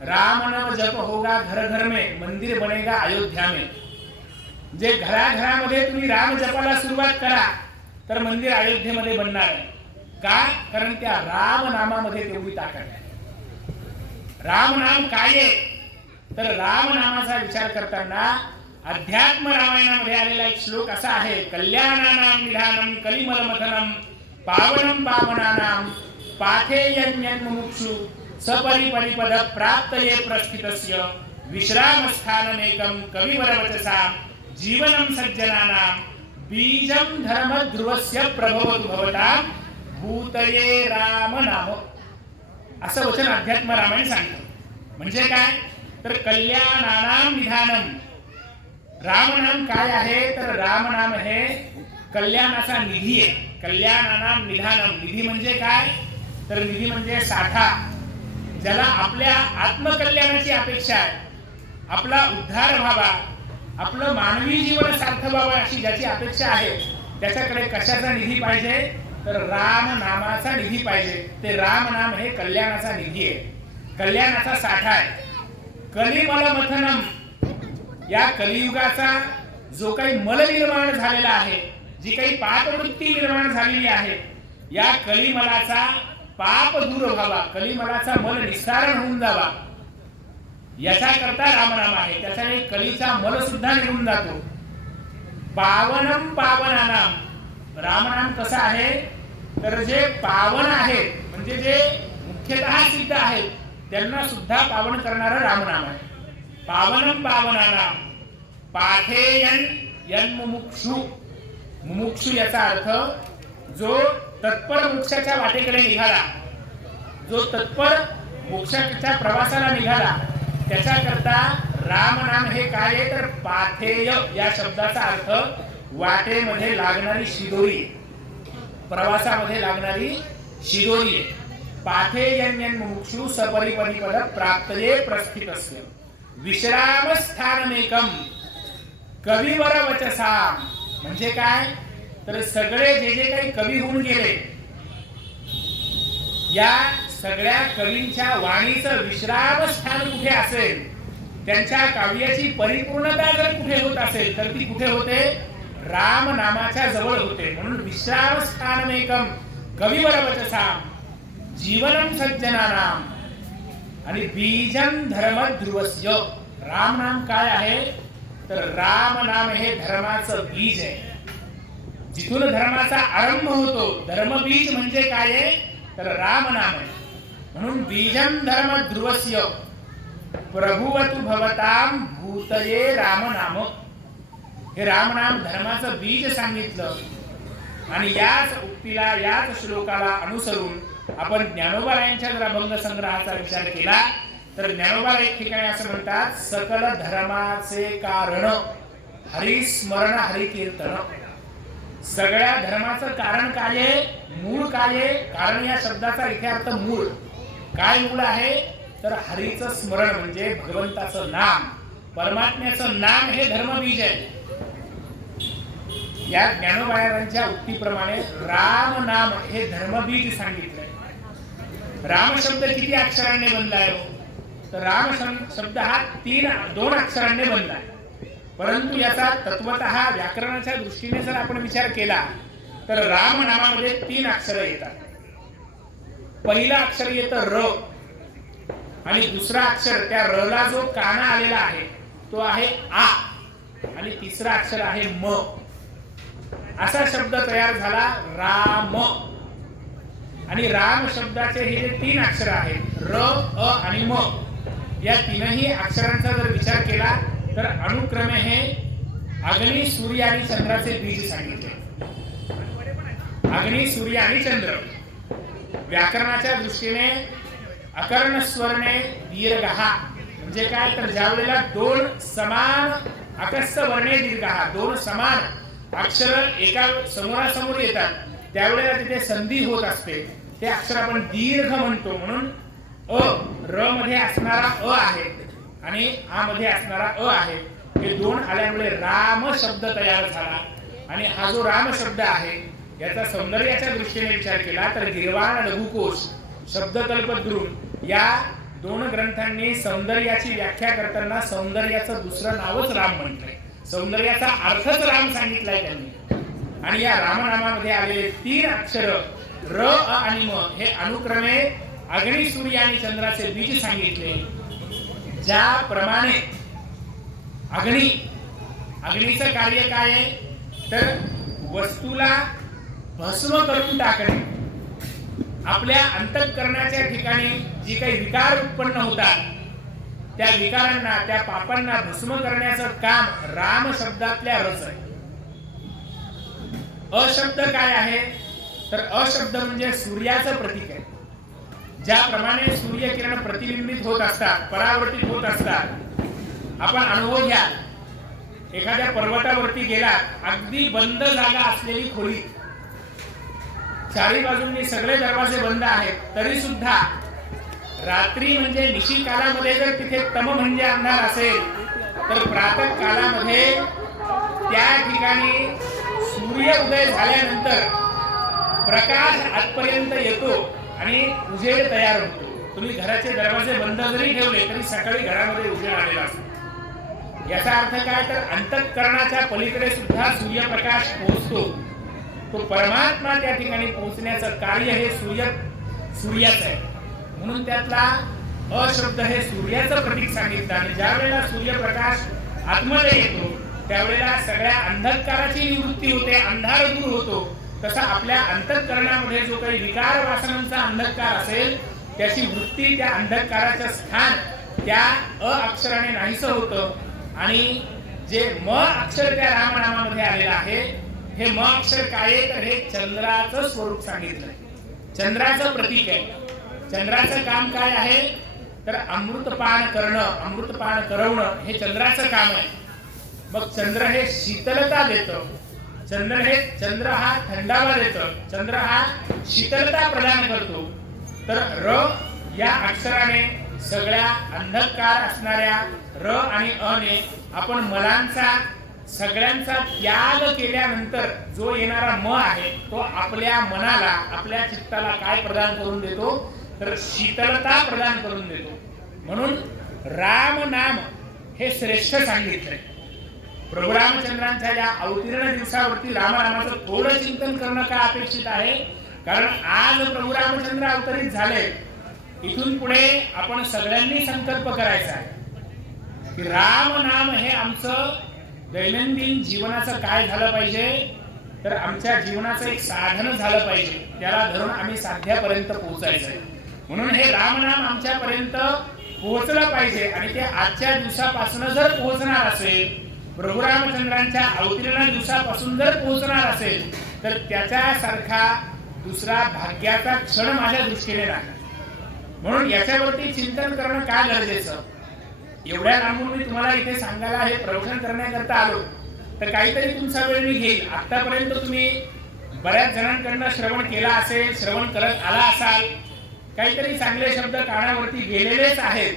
राम नाम जप होगा घर घर में, मंदिर बनेगा अयोध्या में. जे घराघरामध्ये तुम्ही राम जपाला सुरुवात करा तर मंदिर अयोध्येमध्ये बनणार आहे. का? कारण त्या राम नामामध्ये तेवढी ताकद आहे. राम नाम काय आहे तर राम नामाचा विचार करताना अध्यात्म रामायणामध्ये आलेला एक श्लोक असा आहे, कल्याणानां निधानं कलिमल मथनं पावनं पावनानां पाथेयन्यन् मुमुक्षु सपरिपरिपद प्राप्तये प्रस्थितस्य विश्रामस्थानमेकं कविवरवचसा जीवनं सज्जनानां बीजं धर्म ध्रुवस्य प्रभवतु भवतां भूतये राम नाम. असं वचन अध्यात्म रामायण सांगतं. म्हणजे काय तर कल्याणानां निधानं, रामनाम काय आहे तर रामनाम हे कल्याणाचा निधी आहे. कल्याणानां निधानं, निधी म्हणजे काय तर निधी म्हणजे साठा. ज्याला आपल्या आत्मकल्याणाची अपेक्षा आहे, आपला उद्धार व्हावा, आपलं मानवी जीवन सार्थ व्हावं अशी ज्याची अपेक्षा आहे त्याच्याकडे कशाचा निधी पाहिजे तर राम नामाचा निधी पाहिजे. ते राम नाम हे कल्याणाचा निधी आहे, कल्याणाचा साठा आहे. कलिमल मथनम, या कलियुगाचा जो काही मल निर्माण झालेला आहे, जी काही पापवृत्ती निर्माण झालेली आहे, या कलिमलाचा पाप दूर व्हावा, कलिमलाचा मल निस्तारण होऊन जावा याच्या करता रामनाम आहे. त्याच्याने कलीचा मल सुद्धा निघून जातो. पावनम पावनानाम, रामनाम कसं आहे तर जे पावन आहे म्हणजे जे मुख्यतः सिद्ध आहेत त्यांना सुद्धा पावन करणारं रामनाम आहे. पावनम पावनानां पाथेयन् यन्मुमुक्षु, मुमुक्षू याचा अर्थ जो तत्पर मोक्षाच्या वाटेकडे निघाला, जो तत्पर मोक्षाच्या प्रवासाला निघाला, त्याच्याकरता राम नाम हे काय आहे तर पाथेय या शब्दाचा अर्थ वाटेमध्ये लागणारी शिदोरी, प्रवासामध्ये लागणारी शिदोरी आहे. पाथेयन्यन मुमुक्षु सपरिपरिपद प्राप्तये प्रस्थितस्य विश्राम स्थानमेकम कविवर वचसा. म्हणजे काय तर सगळे जे जे काही कवी होऊन गेले, या सगळ्या कवींच्या वाणीचं विश्राम स्थान कुठे असेल, त्यांच्या काव्याची परिपूर्णता जर कुठे होत असेल तर ती कुठे होते, राम नामाच्या जवळ होते. म्हणून विश्राम स्थानमेकम कविवर वचसा जीवनम सज्जनानाम आणि बीजम धर्म ध्रुवस्य. राम नाम काय आहे तर राम नाम हे धर्माचं बीज आहे, जिथून धर्माचा आरंभ होतो. धर्म बीज म्हणजे काय आहे तर राम नाम आहे. म्हणून बीजम धर्म ध्रुवस्य प्रभुवतु भवताम भूतये राम नाम. हे राम नाम धर्माचं बीज सांगितलं. आणि याच उक्तीला, याच श्लोकाला अनुसरून आपण ज्ञानोबा यांच्या जर अभंग संग्रहाचा विचार केला तर ज्ञानोबा एक ठिकाणी असं म्हणतात, सकल धर्माचे कारण हरिस्मरण हरिकीर्तन. सगळ्या धर्माचं कारण काय आहे, मूळ काय आहे. कारण या शब्दाचा इथे अर्थ मूळ. काय मूळ आहे तर हरीचं स्मरण म्हणजे भगवंताचं नाम, परमात्म्याचं नाम हे धर्मबीज आहे. या ज्ञानोबायांच्या उक्तीप्रमाणे राम नाम हे धर्मबीज सांगितलंय. राम शब्द किती अक्षरांनी बनलाय तर राम शब्द हा 2 अक्षरांनी बनलाय. परंतु याचा तत्वतः व्याकरणाच्या दृष्टीने जर आपण विचार केला तर राम नामामध्ये 3 अक्षर येतात. पहिलं अक्षर येतं र आणि दुसरा अक्षर त्या र ला जो काना आलेला आहे तो आहे आ आणि तिसरा अक्षर आहे म. असा शब्द तयार झाला राम. आणि राम शब्दाचे हे जे 3 अक्षर आहेत र, अ आणि म, या 3ही अक्षरांचा जर विचार केला तर अनुक्रमे हे अग्नी, सूर्य आणि चंद्राचे बीज सांगितले. अग्नी, सूर्य आणि चंद्र. व्याकरणाच्या दृष्टीने अकर्ण स्वरने दीर्घहा म्हणजे काय तर ज्या वेळेला 2 समान अकस्स वर्णे दीर्घहा, 2 समान अक्षर एका समोरासमोर येतात त्यावेळेला तिथे संधी होत असते. ते अक्षर आपण दीर्घ म्हणतो. म्हणून अ, र मध्ये असणारा अ आहे आणि आ मध्ये असणारा अ आहे. हे 2 आल्यामुळे राम शब्द तयार झाला. आणि हा जो राम शब्द आहे याचा सौंदर्याच्या दृष्टीने विचार केला तर गिरवाण लघुकोश, शब्दकल्पद्रुम या 2 ग्रंथांनी सौंदर्याची व्याख्या करताना सौंदर्याचं दुसरं नावच राम म्हटलंय. सौंदर्याचा अर्थच राम सांगितलाय त्यांनी. आणि या रामनामामध्ये आलेले 3 अक्षर र, अ आणि म हे अनुक्रमे अग्नी, सूर्य आणि चंद्राचे बीज सांगितले. ज्याप्रमाणे अग्नीचं कार्य काय आहे तर वस्तूला भस्म करून टाकणे. आपल्या अंतःकरणाच्या ठिकाणी जी काही विकार उत्पन्न होतात त्या विकारांना, त्या पापांना भस्म करण्याचं काम राम शब्दातल्या रस आहे. अशब्द काय आहे तर अशब्द म्हणजे सूर्याचं प्रतीक आहे. ज्याप्रमाणे सूर्यकिरण प्रतिबिंबित होत असतात, परावर्तित होत असतात. आपण अनुभव घ्या, एखाद्या पर्वतावरती गेला, अगदी बंद जागा असलेली खोली, चारी बाजूंनी सगळे दरवाजे बंद आहेत, तरी सुद्धा रात्री म्हणजे निशी कालामध्ये जर तिथे तम म्हणजे अंधार असेल तर प्रातः कालामध्ये त्या ठिकाणी सूर्य उदय झाल्यानंतर प्रकाश आतपर्यंत येतो आणि उजेड तयार होतो. तुम्ही घराचे दरवाजे बंद जरी ठेवले तरी सकाळी घरामध्ये उजेड आलेला असतो. याचा अर्थ काय तर अंतःकरणाच्या पलीकडे सुद्धा सूर्यप्रकाश पोहोचतो. तो परमात्मा त्या ठिकाणी पोहोचण्याचं कार्य हे सूर्याचं आहे. म्हणून त्यातला अशब्द हे सूर्याचं प्रतीक सांगितलं. आणि ज्या वेळेला सूर्यप्रकाश आतमध्ये येतो त्यावेळेला सगळ्या अंधकाराची निवृत्ती होते, अंधार दूर होतो. तसा आपल्या अंतःकरणामध्ये जो काही विकार वासनांचा अंधकार असेल त्याची वृत्ती, त्या अंधकाराचं स्थान त्या अ अक्षराने नाहीसं होतं. आणि जे म अक्षर त्या रामनामामध्ये आलेलं आहे हे म अक्षर काय आहे तर हे चंद्राचं स्वरूप सांगितलंय, चंद्राचं प्रतीक आहे. चंद्राचं काम काय आहे तर अमृतपान करणं, अमृतपान करवणं हे चंद्राचं काम आहे. मग चंद्र हे शीतलता देतो, चंद्र हा थंडावा देतो, चंद्र हा शीतलता प्रदान करतो. तर र या अक्षराने सगळ्या अंधकार असणाऱ्या र आणि अ ने आपण मलांचा सगळ्यांचा त्याग केल्यानंतर जो येणारा म आहे तो आपल्या मनाला, आपल्या चित्ताला काय प्रदान करून देतो तर शीतलता प्रदान करून देतो. म्हणून राम नाम हे श्रेष्ठ सांगितलंय. प्रभू रामचंद्रांच्या या अवतीर्ण दिवसावरती रामनामाचं थोडं चिंतन करणं का अपेक्षित आहे, कारण आज प्रभू रामचंद्र अवतरित झाले. इथून पुढे आपण सगळ्यांनी संकल्प करायचा आहे की राम नाम हे आमचं दैनंदिन जीवनाचं काय झालं पाहिजे तर आमच्या जीवनाचं एक साधन झालं पाहिजे, त्याला धरून आम्ही साध्यापर्यंत पोहोचायचं आहे. म्हणून हे रामनाम आमच्यापर्यंत पोहोचलं पाहिजे. आणि ते आजच्या दिवसापासून जर पोहोचणार असेल, प्रभू रामचंद्रांच्या अवतीर्ण दिवसापासून जर पोहोचणार असेल तर त्याच्यासारखा दुसरा भाग्याचा क्षण माझ्या दृष्टीने नाही. म्हणून याच्यावरती चिंतन करणं का गरजेचं. एवढ्या लांबून मी तुम्हाला इथे सांगायला हे प्रवचन करण्याकरता आलो तर काहीतरी तुमचा वेळ मी घेईल. आतापर्यंत तुम्ही बऱ्याच जणांकडनं श्रवण केला असेल, श्रवण करत आला असाल, काहीतरी चांगले शब्द कानावरती गेलेलेच आहेत,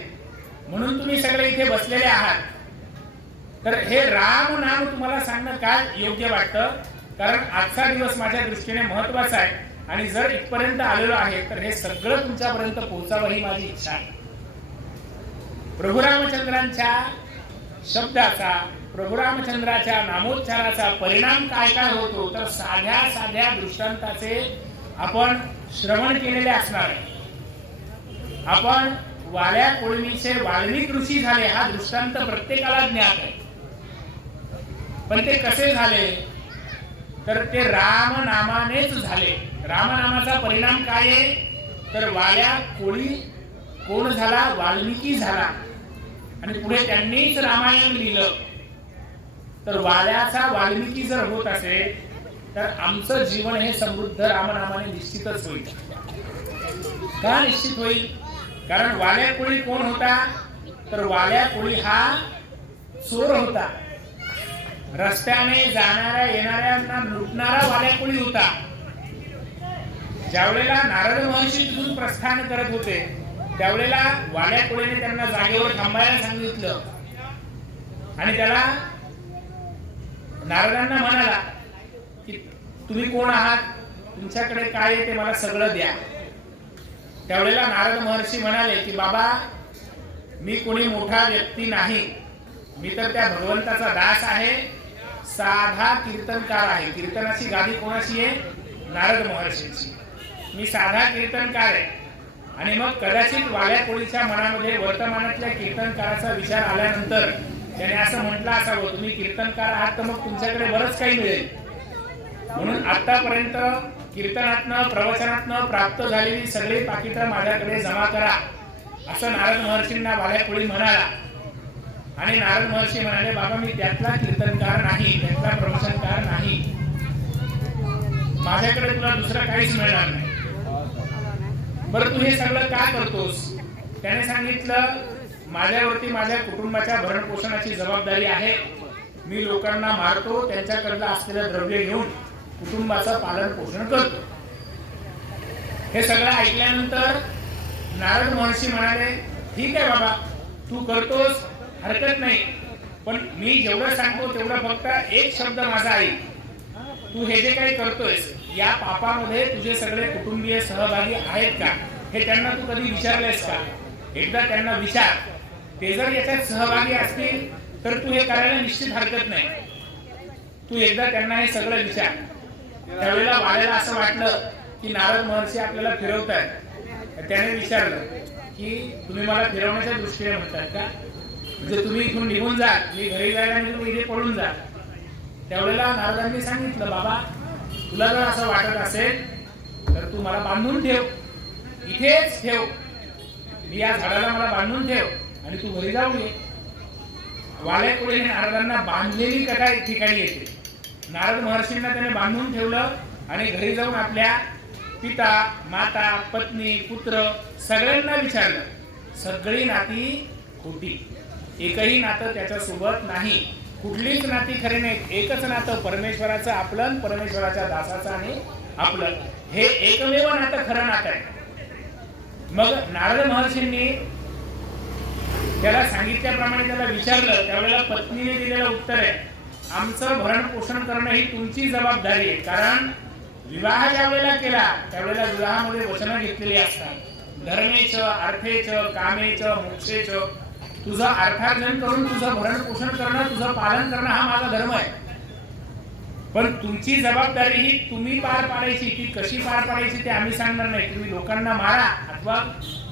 म्हणून तुम्ही सगळे इथे बसलेले आहात. तर हे राम नाम तुम्हाला सांगणं काय योग्य वाटतं, कारण आजचा दिवस माझ्या दृष्टीने महत्वाचा आहे आणि जर इथपर्यंत आलेलो आहे तर हे सगळं तुमच्यापर्यंत पोहोचावं ही माझी इच्छा आहे. प्रभू रामचंद्रांच्या शब्दाचा, प्रभू रामचंद्राच्या नामोच्चाराचा परिणाम काय काय होतो तर साध्या साध्या दृष्टांताचे आपण श्रवण केलेले असणार आहे. आपण वाल्या कोळमीचे वाल्मिक ऋषी झाले हा दृष्टांत प्रत्येकाला ज्ञात आहे. पण ते कसे झाले तर ते राम नामानेच झाले. रामनामाचा परिणाम काय आहे तर वाल्या कोळी कोण झाला, वाल्मिकी झाला आणि पुढे त्यांनीच रामायण लिहिलं. तर वाल्याचा वाल्मिकी जर होत असेल तर आमचं जीवन हे समृद्ध रामनामाने निश्चितच होईल. का निश्चित होईल, कारण वाल्या कोळी कोण होता तर वाल्या कोळी हा चोर होता, रस्त्याने जाणाऱ्या येणाऱ्यांना लुटणारा वाल्या कोळी होता. ज्यावेळेला नारद महर्षी तिथून प्रस्थान करत होते त्यावेळेला वाल्या कोळीने त्यांना जागेवर थांबायला सांगितलं आणि त्याला नारदांना म्हणाला की तुम्ही कोण आहात, तुमच्याकडे काय आहे ते मला सगळं द्या. त्यावेळेला नारद महर्षी म्हणाले की बाबा मी कोणी मोठा व्यक्ती नाही, मी तर त्या भगवंताचा दास आहे, साधा कीर्तनकार आहे. कीर्तनाची गादी कोणाची आहे, नारद महर्षींची. मी साधा कीर्तनकार आहे. आणि मग कदाचित वाल्या कोळीच्या मनामध्ये वर्तमानातल्या कीर्तनकाराचा विचार आल्यानंतर त्याने असं म्हटलं असावं तुम्ही कीर्तनकार आहात तर मग तुमच्याकडे बरंच काही मिळेल. म्हणून आतापर्यंत कीर्तनातनं प्रवचनातनं प्राप्त झालेली सगळी पाकिटं माझ्याकडे जमा करा असं नारद महर्षींना वाल्या कोळी म्हणाला. आणि नारद महर्षी म्हणाले बाबा मी त्यातला कीर्तनकार नाही, त्यातला प्रवचनकार नाही, माझ्याकडे तुला दुसरं काहीच मिळणार नाही. बरं तू हे सगळं का करतोस. त्याने सांगितलं माझ्यावरती माझ्या कुटुंबाच्या भरण पोषणाची जबाबदारी आहे. मी लोकांना मारतो, त्यांच्याकडलं असलेलं द्रव्य घेऊन कुटुंबाचं पालन पोषण करतो. हे सगळं ऐकल्यानंतर नारद महर्षी म्हणाले ठीक आहे बाबा तू करतोस हरकत नाही, पण मी जेवढं सांगतो तेवढं फक्त एक शब्द माझा ऐक. तू हे जे काही करतोयस या पापामध्ये तुझे सगळे कुटुंबीय सहभागी आहेत का हे त्यांना तू कधी विचारलेस का. एकदा त्यांना विचार, ते जर याच्यात सहभागी असतील तर तू हे करायला निश्चित हरकत नाही. तू एकदा त्यांना हे सगळं विचार. त्यावेळेला वाल्याला असं वाटलं की नारद महर्षी आपल्याला फिरवतायत. त्याने विचारलं की तुम्ही मला फिरवण्याच्या दृष्टीने म्हणताय का, म्हणजे तुम्ही इथून निघून जा, मी घरी जायला आणि तुम्ही इथे पळून जा. त्यावेळेला नारदांनी सांगितलं बाबा तुला जर असं वाटत असेल तर तू मला बांधून ठेव, इथेच ठेव, मी या झाडाला मला बांधून ठेव आणि तू घरी जाऊ ये. वाल्या कोळीने नारदांना बांधलेली कथा ठिकाणी येते. नारद महर्षींना त्याने बांधून ठेवलं आणि घरी जाऊन आपल्या पिता माता पत्नी पुत्र सगळ्यांना विचारलं. सगळी नाती खोटी, एकही नातं त्याच्यासोबत नाही, कुठलीच नाती खरी नाही. एकच नातं परमेश्वराचं आपलं आणि परमेश्वराच्या दासाचं आणि आपलं, हे एकमेव नातं खरं नातं आहे. मग नारद महर्षींनी त्याला सांगितल्याप्रमाणे त्याला विचारलं. त्यावेळेला पत्नीने दिलेलं उत्तर आहे, आमचं भरण पोषण करणं ही तुमची जबाबदारी आहे. कारण विवाह ज्या वेळेला केला त्यावेळेला विवाहामध्ये वचनं घेतलेली असतात. धर्मेच अर्थेच कामेच मोक्षेच, तुझं अर्थार्जन करून तुझं भरण पोषण करणं, तुझं पालन करणं हा माझा धर्म आहे. पण तुमची जबाबदारी ही तुम्ही पार पाडायची. ती कशी पार पाडायची ते आम्ही सांगणार नाही. तुम्ही लोकांना मारा अथवा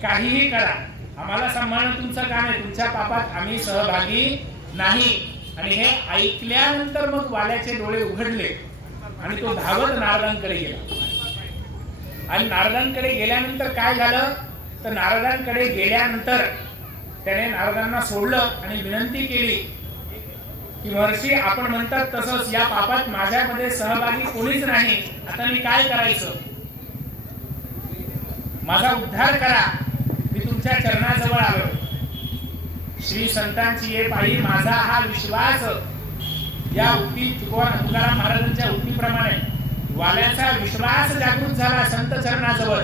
काहीही करा, आम्हाला सांभाळणं तुमचं काम आहे. तुमच्या पापात आम्ही सहभागी नाही. आणि हे ऐकल्यानंतर मग वाल्याचे डोळे उघडले आणि तो धावत नारदांकडे गेला. आणि नारदांकडे गेल्यानंतर काय झालं तर नारदांकडे गेल्यानंतर त्याने नारदांना सोडलं आणि विनंती केली की महर्षी, आपण म्हणतात तसंच या पापात माझ्यामध्ये सहभागी कोणीच नाही. आता मी काय करायचं? माझा उद्धार करा. मी तुमच्या चरणाजवळ आलो. श्री संतांची ये पायी माझा हा विश्वास. या उक्ती तुकाराम महाराजांच्या उक्तीप्रमाणे वाल्याचा विश्वास जागृत झाला संत चरणाजवळ.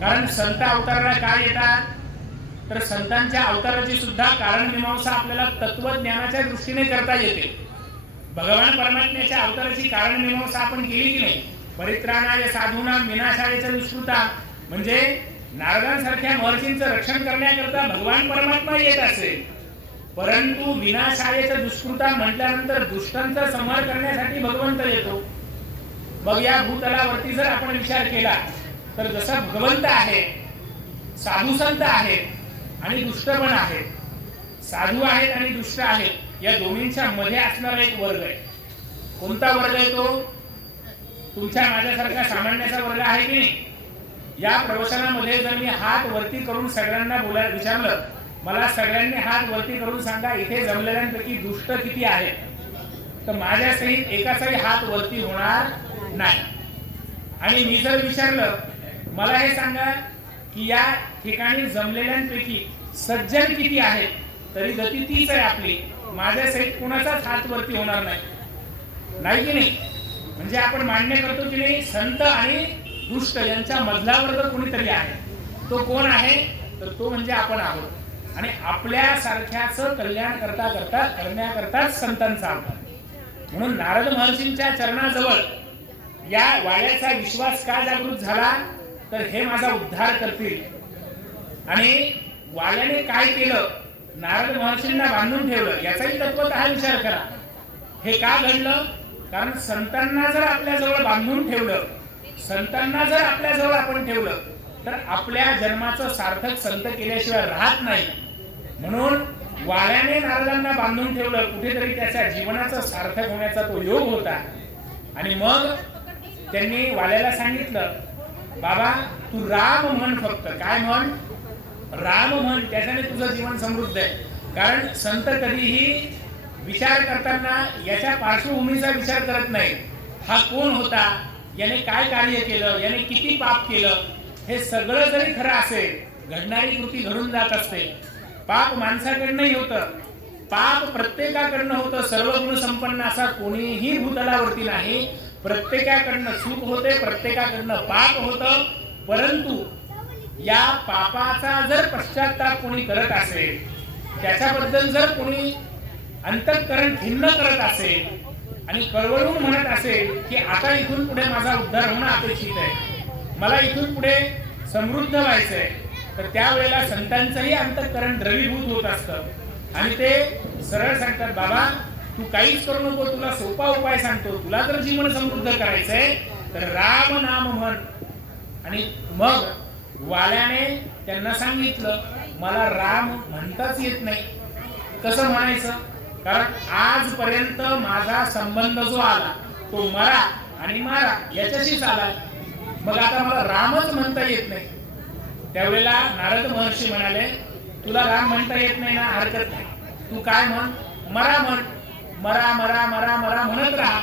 कारण संत अवताराला काय येतात तर संतांच्या अवताराची सुद्धा कारण मीमांसा आपल्याला तत्वज्ञानाच्या दृष्टीने करता येते. भगवान परमात्म्याच्या अवताराची कारण मीमांसा आपण केली की नाही? परित्राणाय साधूनां विनाशाय च दुष्कृतां, म्हणजे नारदांसारख्या महर्षींचं रक्षण करण्याकरता भगवान परमात्मा येत असेल, परंतु विनाशाय च दुष्कृतां म्हटल्यानंतर दुष्टांचा संहार करण्यासाठी भगवंत येतो. मग या भूतलावरती जर आपण विचार केला तर जसा भगवंत आहे, साधू संत आहेत आणि दुष्ट पण आहेत. साधू आहेत आणि दुष्ट आहेत, या दोन्हींच्या मध्ये असणारा एक वर्ग आहे. कोणता वर्ग आहे तो? तुमच्या माझ्यासारखा सामान्याचा वर्ग आहे की नाही? या प्रवचनामध्ये जर मी हात वरती करून सगळ्यांना बोलायला विचारलं, मला सगळ्यांनी हात वरती करून सांगा इथे जमलेल्यांपैकी दुष्ट किती आहेत, तर माझ्या सहित एकाचाही हात वरती होणार नाही. आणि मी जर विचारलं मला हे सांगा की या ठिकाणी जमलेल्यांपैकी सज्जन किती आहेत, तरी गती तीच आहे आपली. माझ्या सहित कोणाचाच हात वरती होणार नाही, नाही की नाही? म्हणजे आपण मान्य करतो की नाही, संत आणि दुष्ट यांच्या मधला वर्ग कोणीतरी आहे. तो कोण आहे तर तो म्हणजे आपण आहोत. आणि आपल्या सारख्याच कल्याण करण्याकरताच संतांचा अवतार. म्हणून नारद महर्षींच्या चरणाजवळ या वाल्याचा विश्वास का जागृत झाला तर हे माझा उद्धार करतील. आणि वाल्याने काय केलं, नारद महर्षींना बांधून ठेवलं. याचाही तत्वतः विचार करा. हे का घडलं? कारण संतांना जर आपल्या जवळ बांधून ठेवलं, संतांना जर आपल्या जवळ आपण ठेवलं तर आपल्या जन्माचं सार्थक संत केल्याशिवाय राहत नाही. म्हणून वाल्याने नारदांना बांधून ठेवलं. कुठेतरी त्याच्या जीवनाचं सार्थक होण्याचा तो योग होता. आणि मग त्यांनी वाल्याला सांगितलं, बाबा तू राम म्हण, फक्त काय म्हण? राम म्हण, त्याच्याने तुझं जीवन समृद्ध आहे. कारण संत कधीही विचार करताना याच्या पार्श्वभूमीचा विचार करत नाही. हा कोण होता, याने काय कार्य केलं, याने किती पाप केलं, हे सगळं जरी खरं असेल, घडणारी कृती घडून जात असते. पाप माणसाकडनंही होतं, पाप प्रत्येकाकडनं होतं. सर्व गुण संपन्न असा कोणीही भूतलावरती नाही. प्रत्येकाकडनं चूक होते, प्रत्येकाकडनं पाप होतं. परंतु या पापाचा जर पश्चाताप कोणी करत असेल, त्याच्याबद्दल जर कोणी अंतःकरण खिन्न करत असेल आणि कळवळून म्हणत असेल की आता इथून पुढे माझा उद्धार होणं अपेक्षित आहे, मला इथून पुढे समृद्ध व्हायचंय, तर त्यावेळेला संतांचंही अंतःकरण द्रवीभूत होत असतं. आणि ते सरळ सांगतात, बाबा तू काहीच करू नको, तुला सोपा उपाय सांगतो. तुला जर जीवन समृद्ध करायचंय तर राम नाम म्हण. आणि मग वाल्याने त्यांना सांगितलं, मला राम म्हणताच येत नाही. कसं म्हणायचं? कारण आजपर्यंत माझा संबंध जो आला तो मरा आणि मारा याच्याशीच आला. मग आता मला रामच म्हणता येत नाही. त्यावेळेला नारद महर्षी म्हणाले, तुला राम म्हणता येत नाही ना, हरकत नाही, तू काय म्हण? मरा म्हण. मरा मरा मरा मरा म्हणत राहा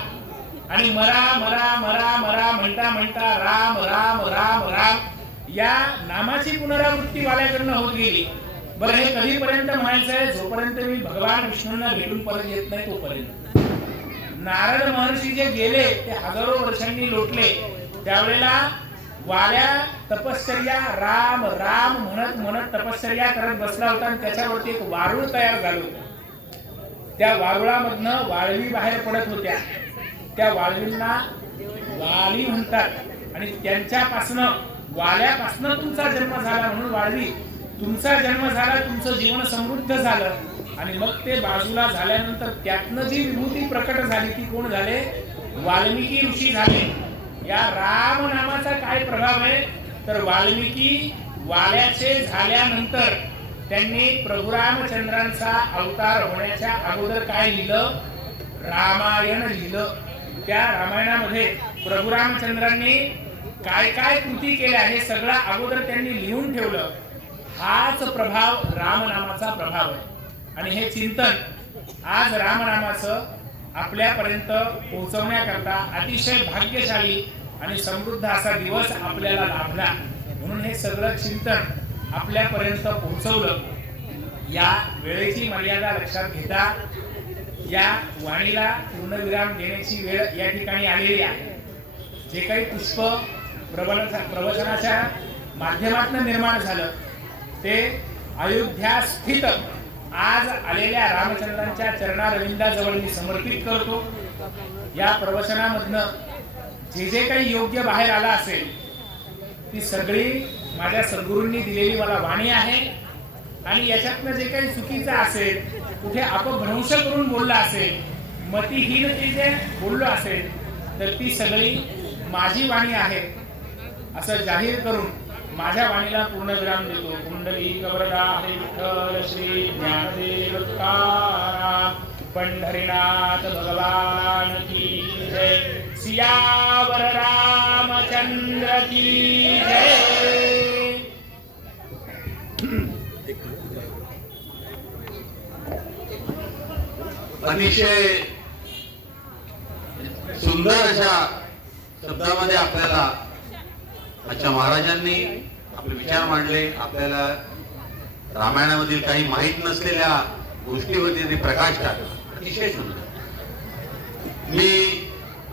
आणि मरा मरा मरा मरा म्हणता म्हणता राम राम राम राम या नामाची पुनरावृत्ती वाल्याकडनं होत गेली. बरं, हे कधीपर्यंत म्हणायचंय? जोपर्यंत मी भगवान विष्णूंना भेटून परत येत नाही तोपर्यंत. नारद महर्षी जे गेले ते हजारो वर्षांनी लोटले, त्यावेळेला वाल्या तपश्चर्या राम राम म्हणत म्हणत तपश्चर्या करत बसला होता आणि त्याच्यावरती एक वारुळ तयार झालं होतं. त्या वारुळामधनं वाळवी बाहेर पडत होत्या. त्या वाळवींना वाली म्हणतात आणि त्यांच्यापासनं वाल्यापासनं तुमचा जन्म झाला म्हणून वाळवी. तुमचा जन्म झाला, तुमचं जीवन समृद्ध झालं आणि मग ते बाजूला झाल्यानंतर त्यातनं जी विभूती प्रकट झाली ती कोण झाले? वाल्मिकी ऋषी झाले. या राम नामाचा काय प्रभाव आहे? तर वाल्मिकी वाल्याचे झाल्यानंतर त्यांनी प्रभू रामचंद्रांचा अवतार होण्याच्या अगोदर काय लिहिलं? रामायण लिहिलं. त्या रामायणामध्ये प्रभू रामचंद्रांनी काय काय कृती केल्या हे सगळं अगोदर त्यांनी लिहून ठेवलं. हाच प्रभाव रामनामाचा प्रभाव आहे आणि हे चिंतन आज रामनामाचं आपल्यापर्यंत पोहोचवण्याकरता अतिशय भाग्यशाली आणि समृद्ध असा दिवस आपल्याला लाभला. म्हणून हे सगळं चिंतन आपल्यापर्यंत पोहोचवलं. या वेळेची मर्यादा लक्षात घेता या वाणीला पूर्णविराम देण्याची वेळ या ठिकाणी आलेली आहे. जे काही पुष्प प्रवचनाच्या माध्यमातून निर्माण झालं ते अयोध्या स्थित आज आलेल्या रामचंद्रांच्या चरणारविंदाजवळ मी समर्पित करतो. या प्रवचनामधनं जे जे काही योग्य बाहेर आला असेल ती सगळी माझ्या सद्गुरूंनी दिलेली मला वाणी आहे आणि याच्यातनं जे काही चुकीचं असेल, कुठे अपभ्रंश करून बोलला असेल, मतिहीनतेने बोललो असेल तर ती सगळी माझी वाणी आहे असं जाहीर करून माझ्या वाणीला पूर्णविराम देतो. कुंडली वरदा हरी विठ्ठल श्री ज्ञानदेव तुकाराम पंढरीनाथ भगवान की जय. सियावर रामचंद्र की जय. अतिशय सुंदर अशा शब्दामध्ये आपल्याला आजच्या महाराजांनी आपले विचार मांडले. आपल्याला रामायणामधील काही माहीत नसलेल्या गोष्टीवरती त्यांनी प्रकाश टाकला. अतिशय सुंदर. मी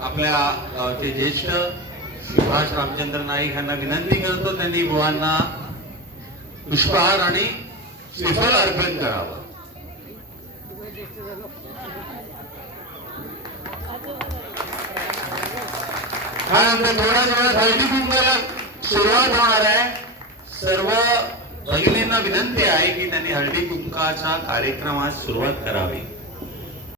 आपल्या गावचे ज्येष्ठ सुभाष रामचंद्र नाईक यांना विनंती करतो त्यांनी बुवांना पुष्पहार आणि श्रीफळ अर्पण करावं. त्यानंतर थोड्याच वेळात हळदी कुंकवाला सुरुवात होणार आहे. सर्व भगिनींना विनंती आहे की त्यांनी हळदी कुंकाचा कार्यक्रमास सुरुवात करावी.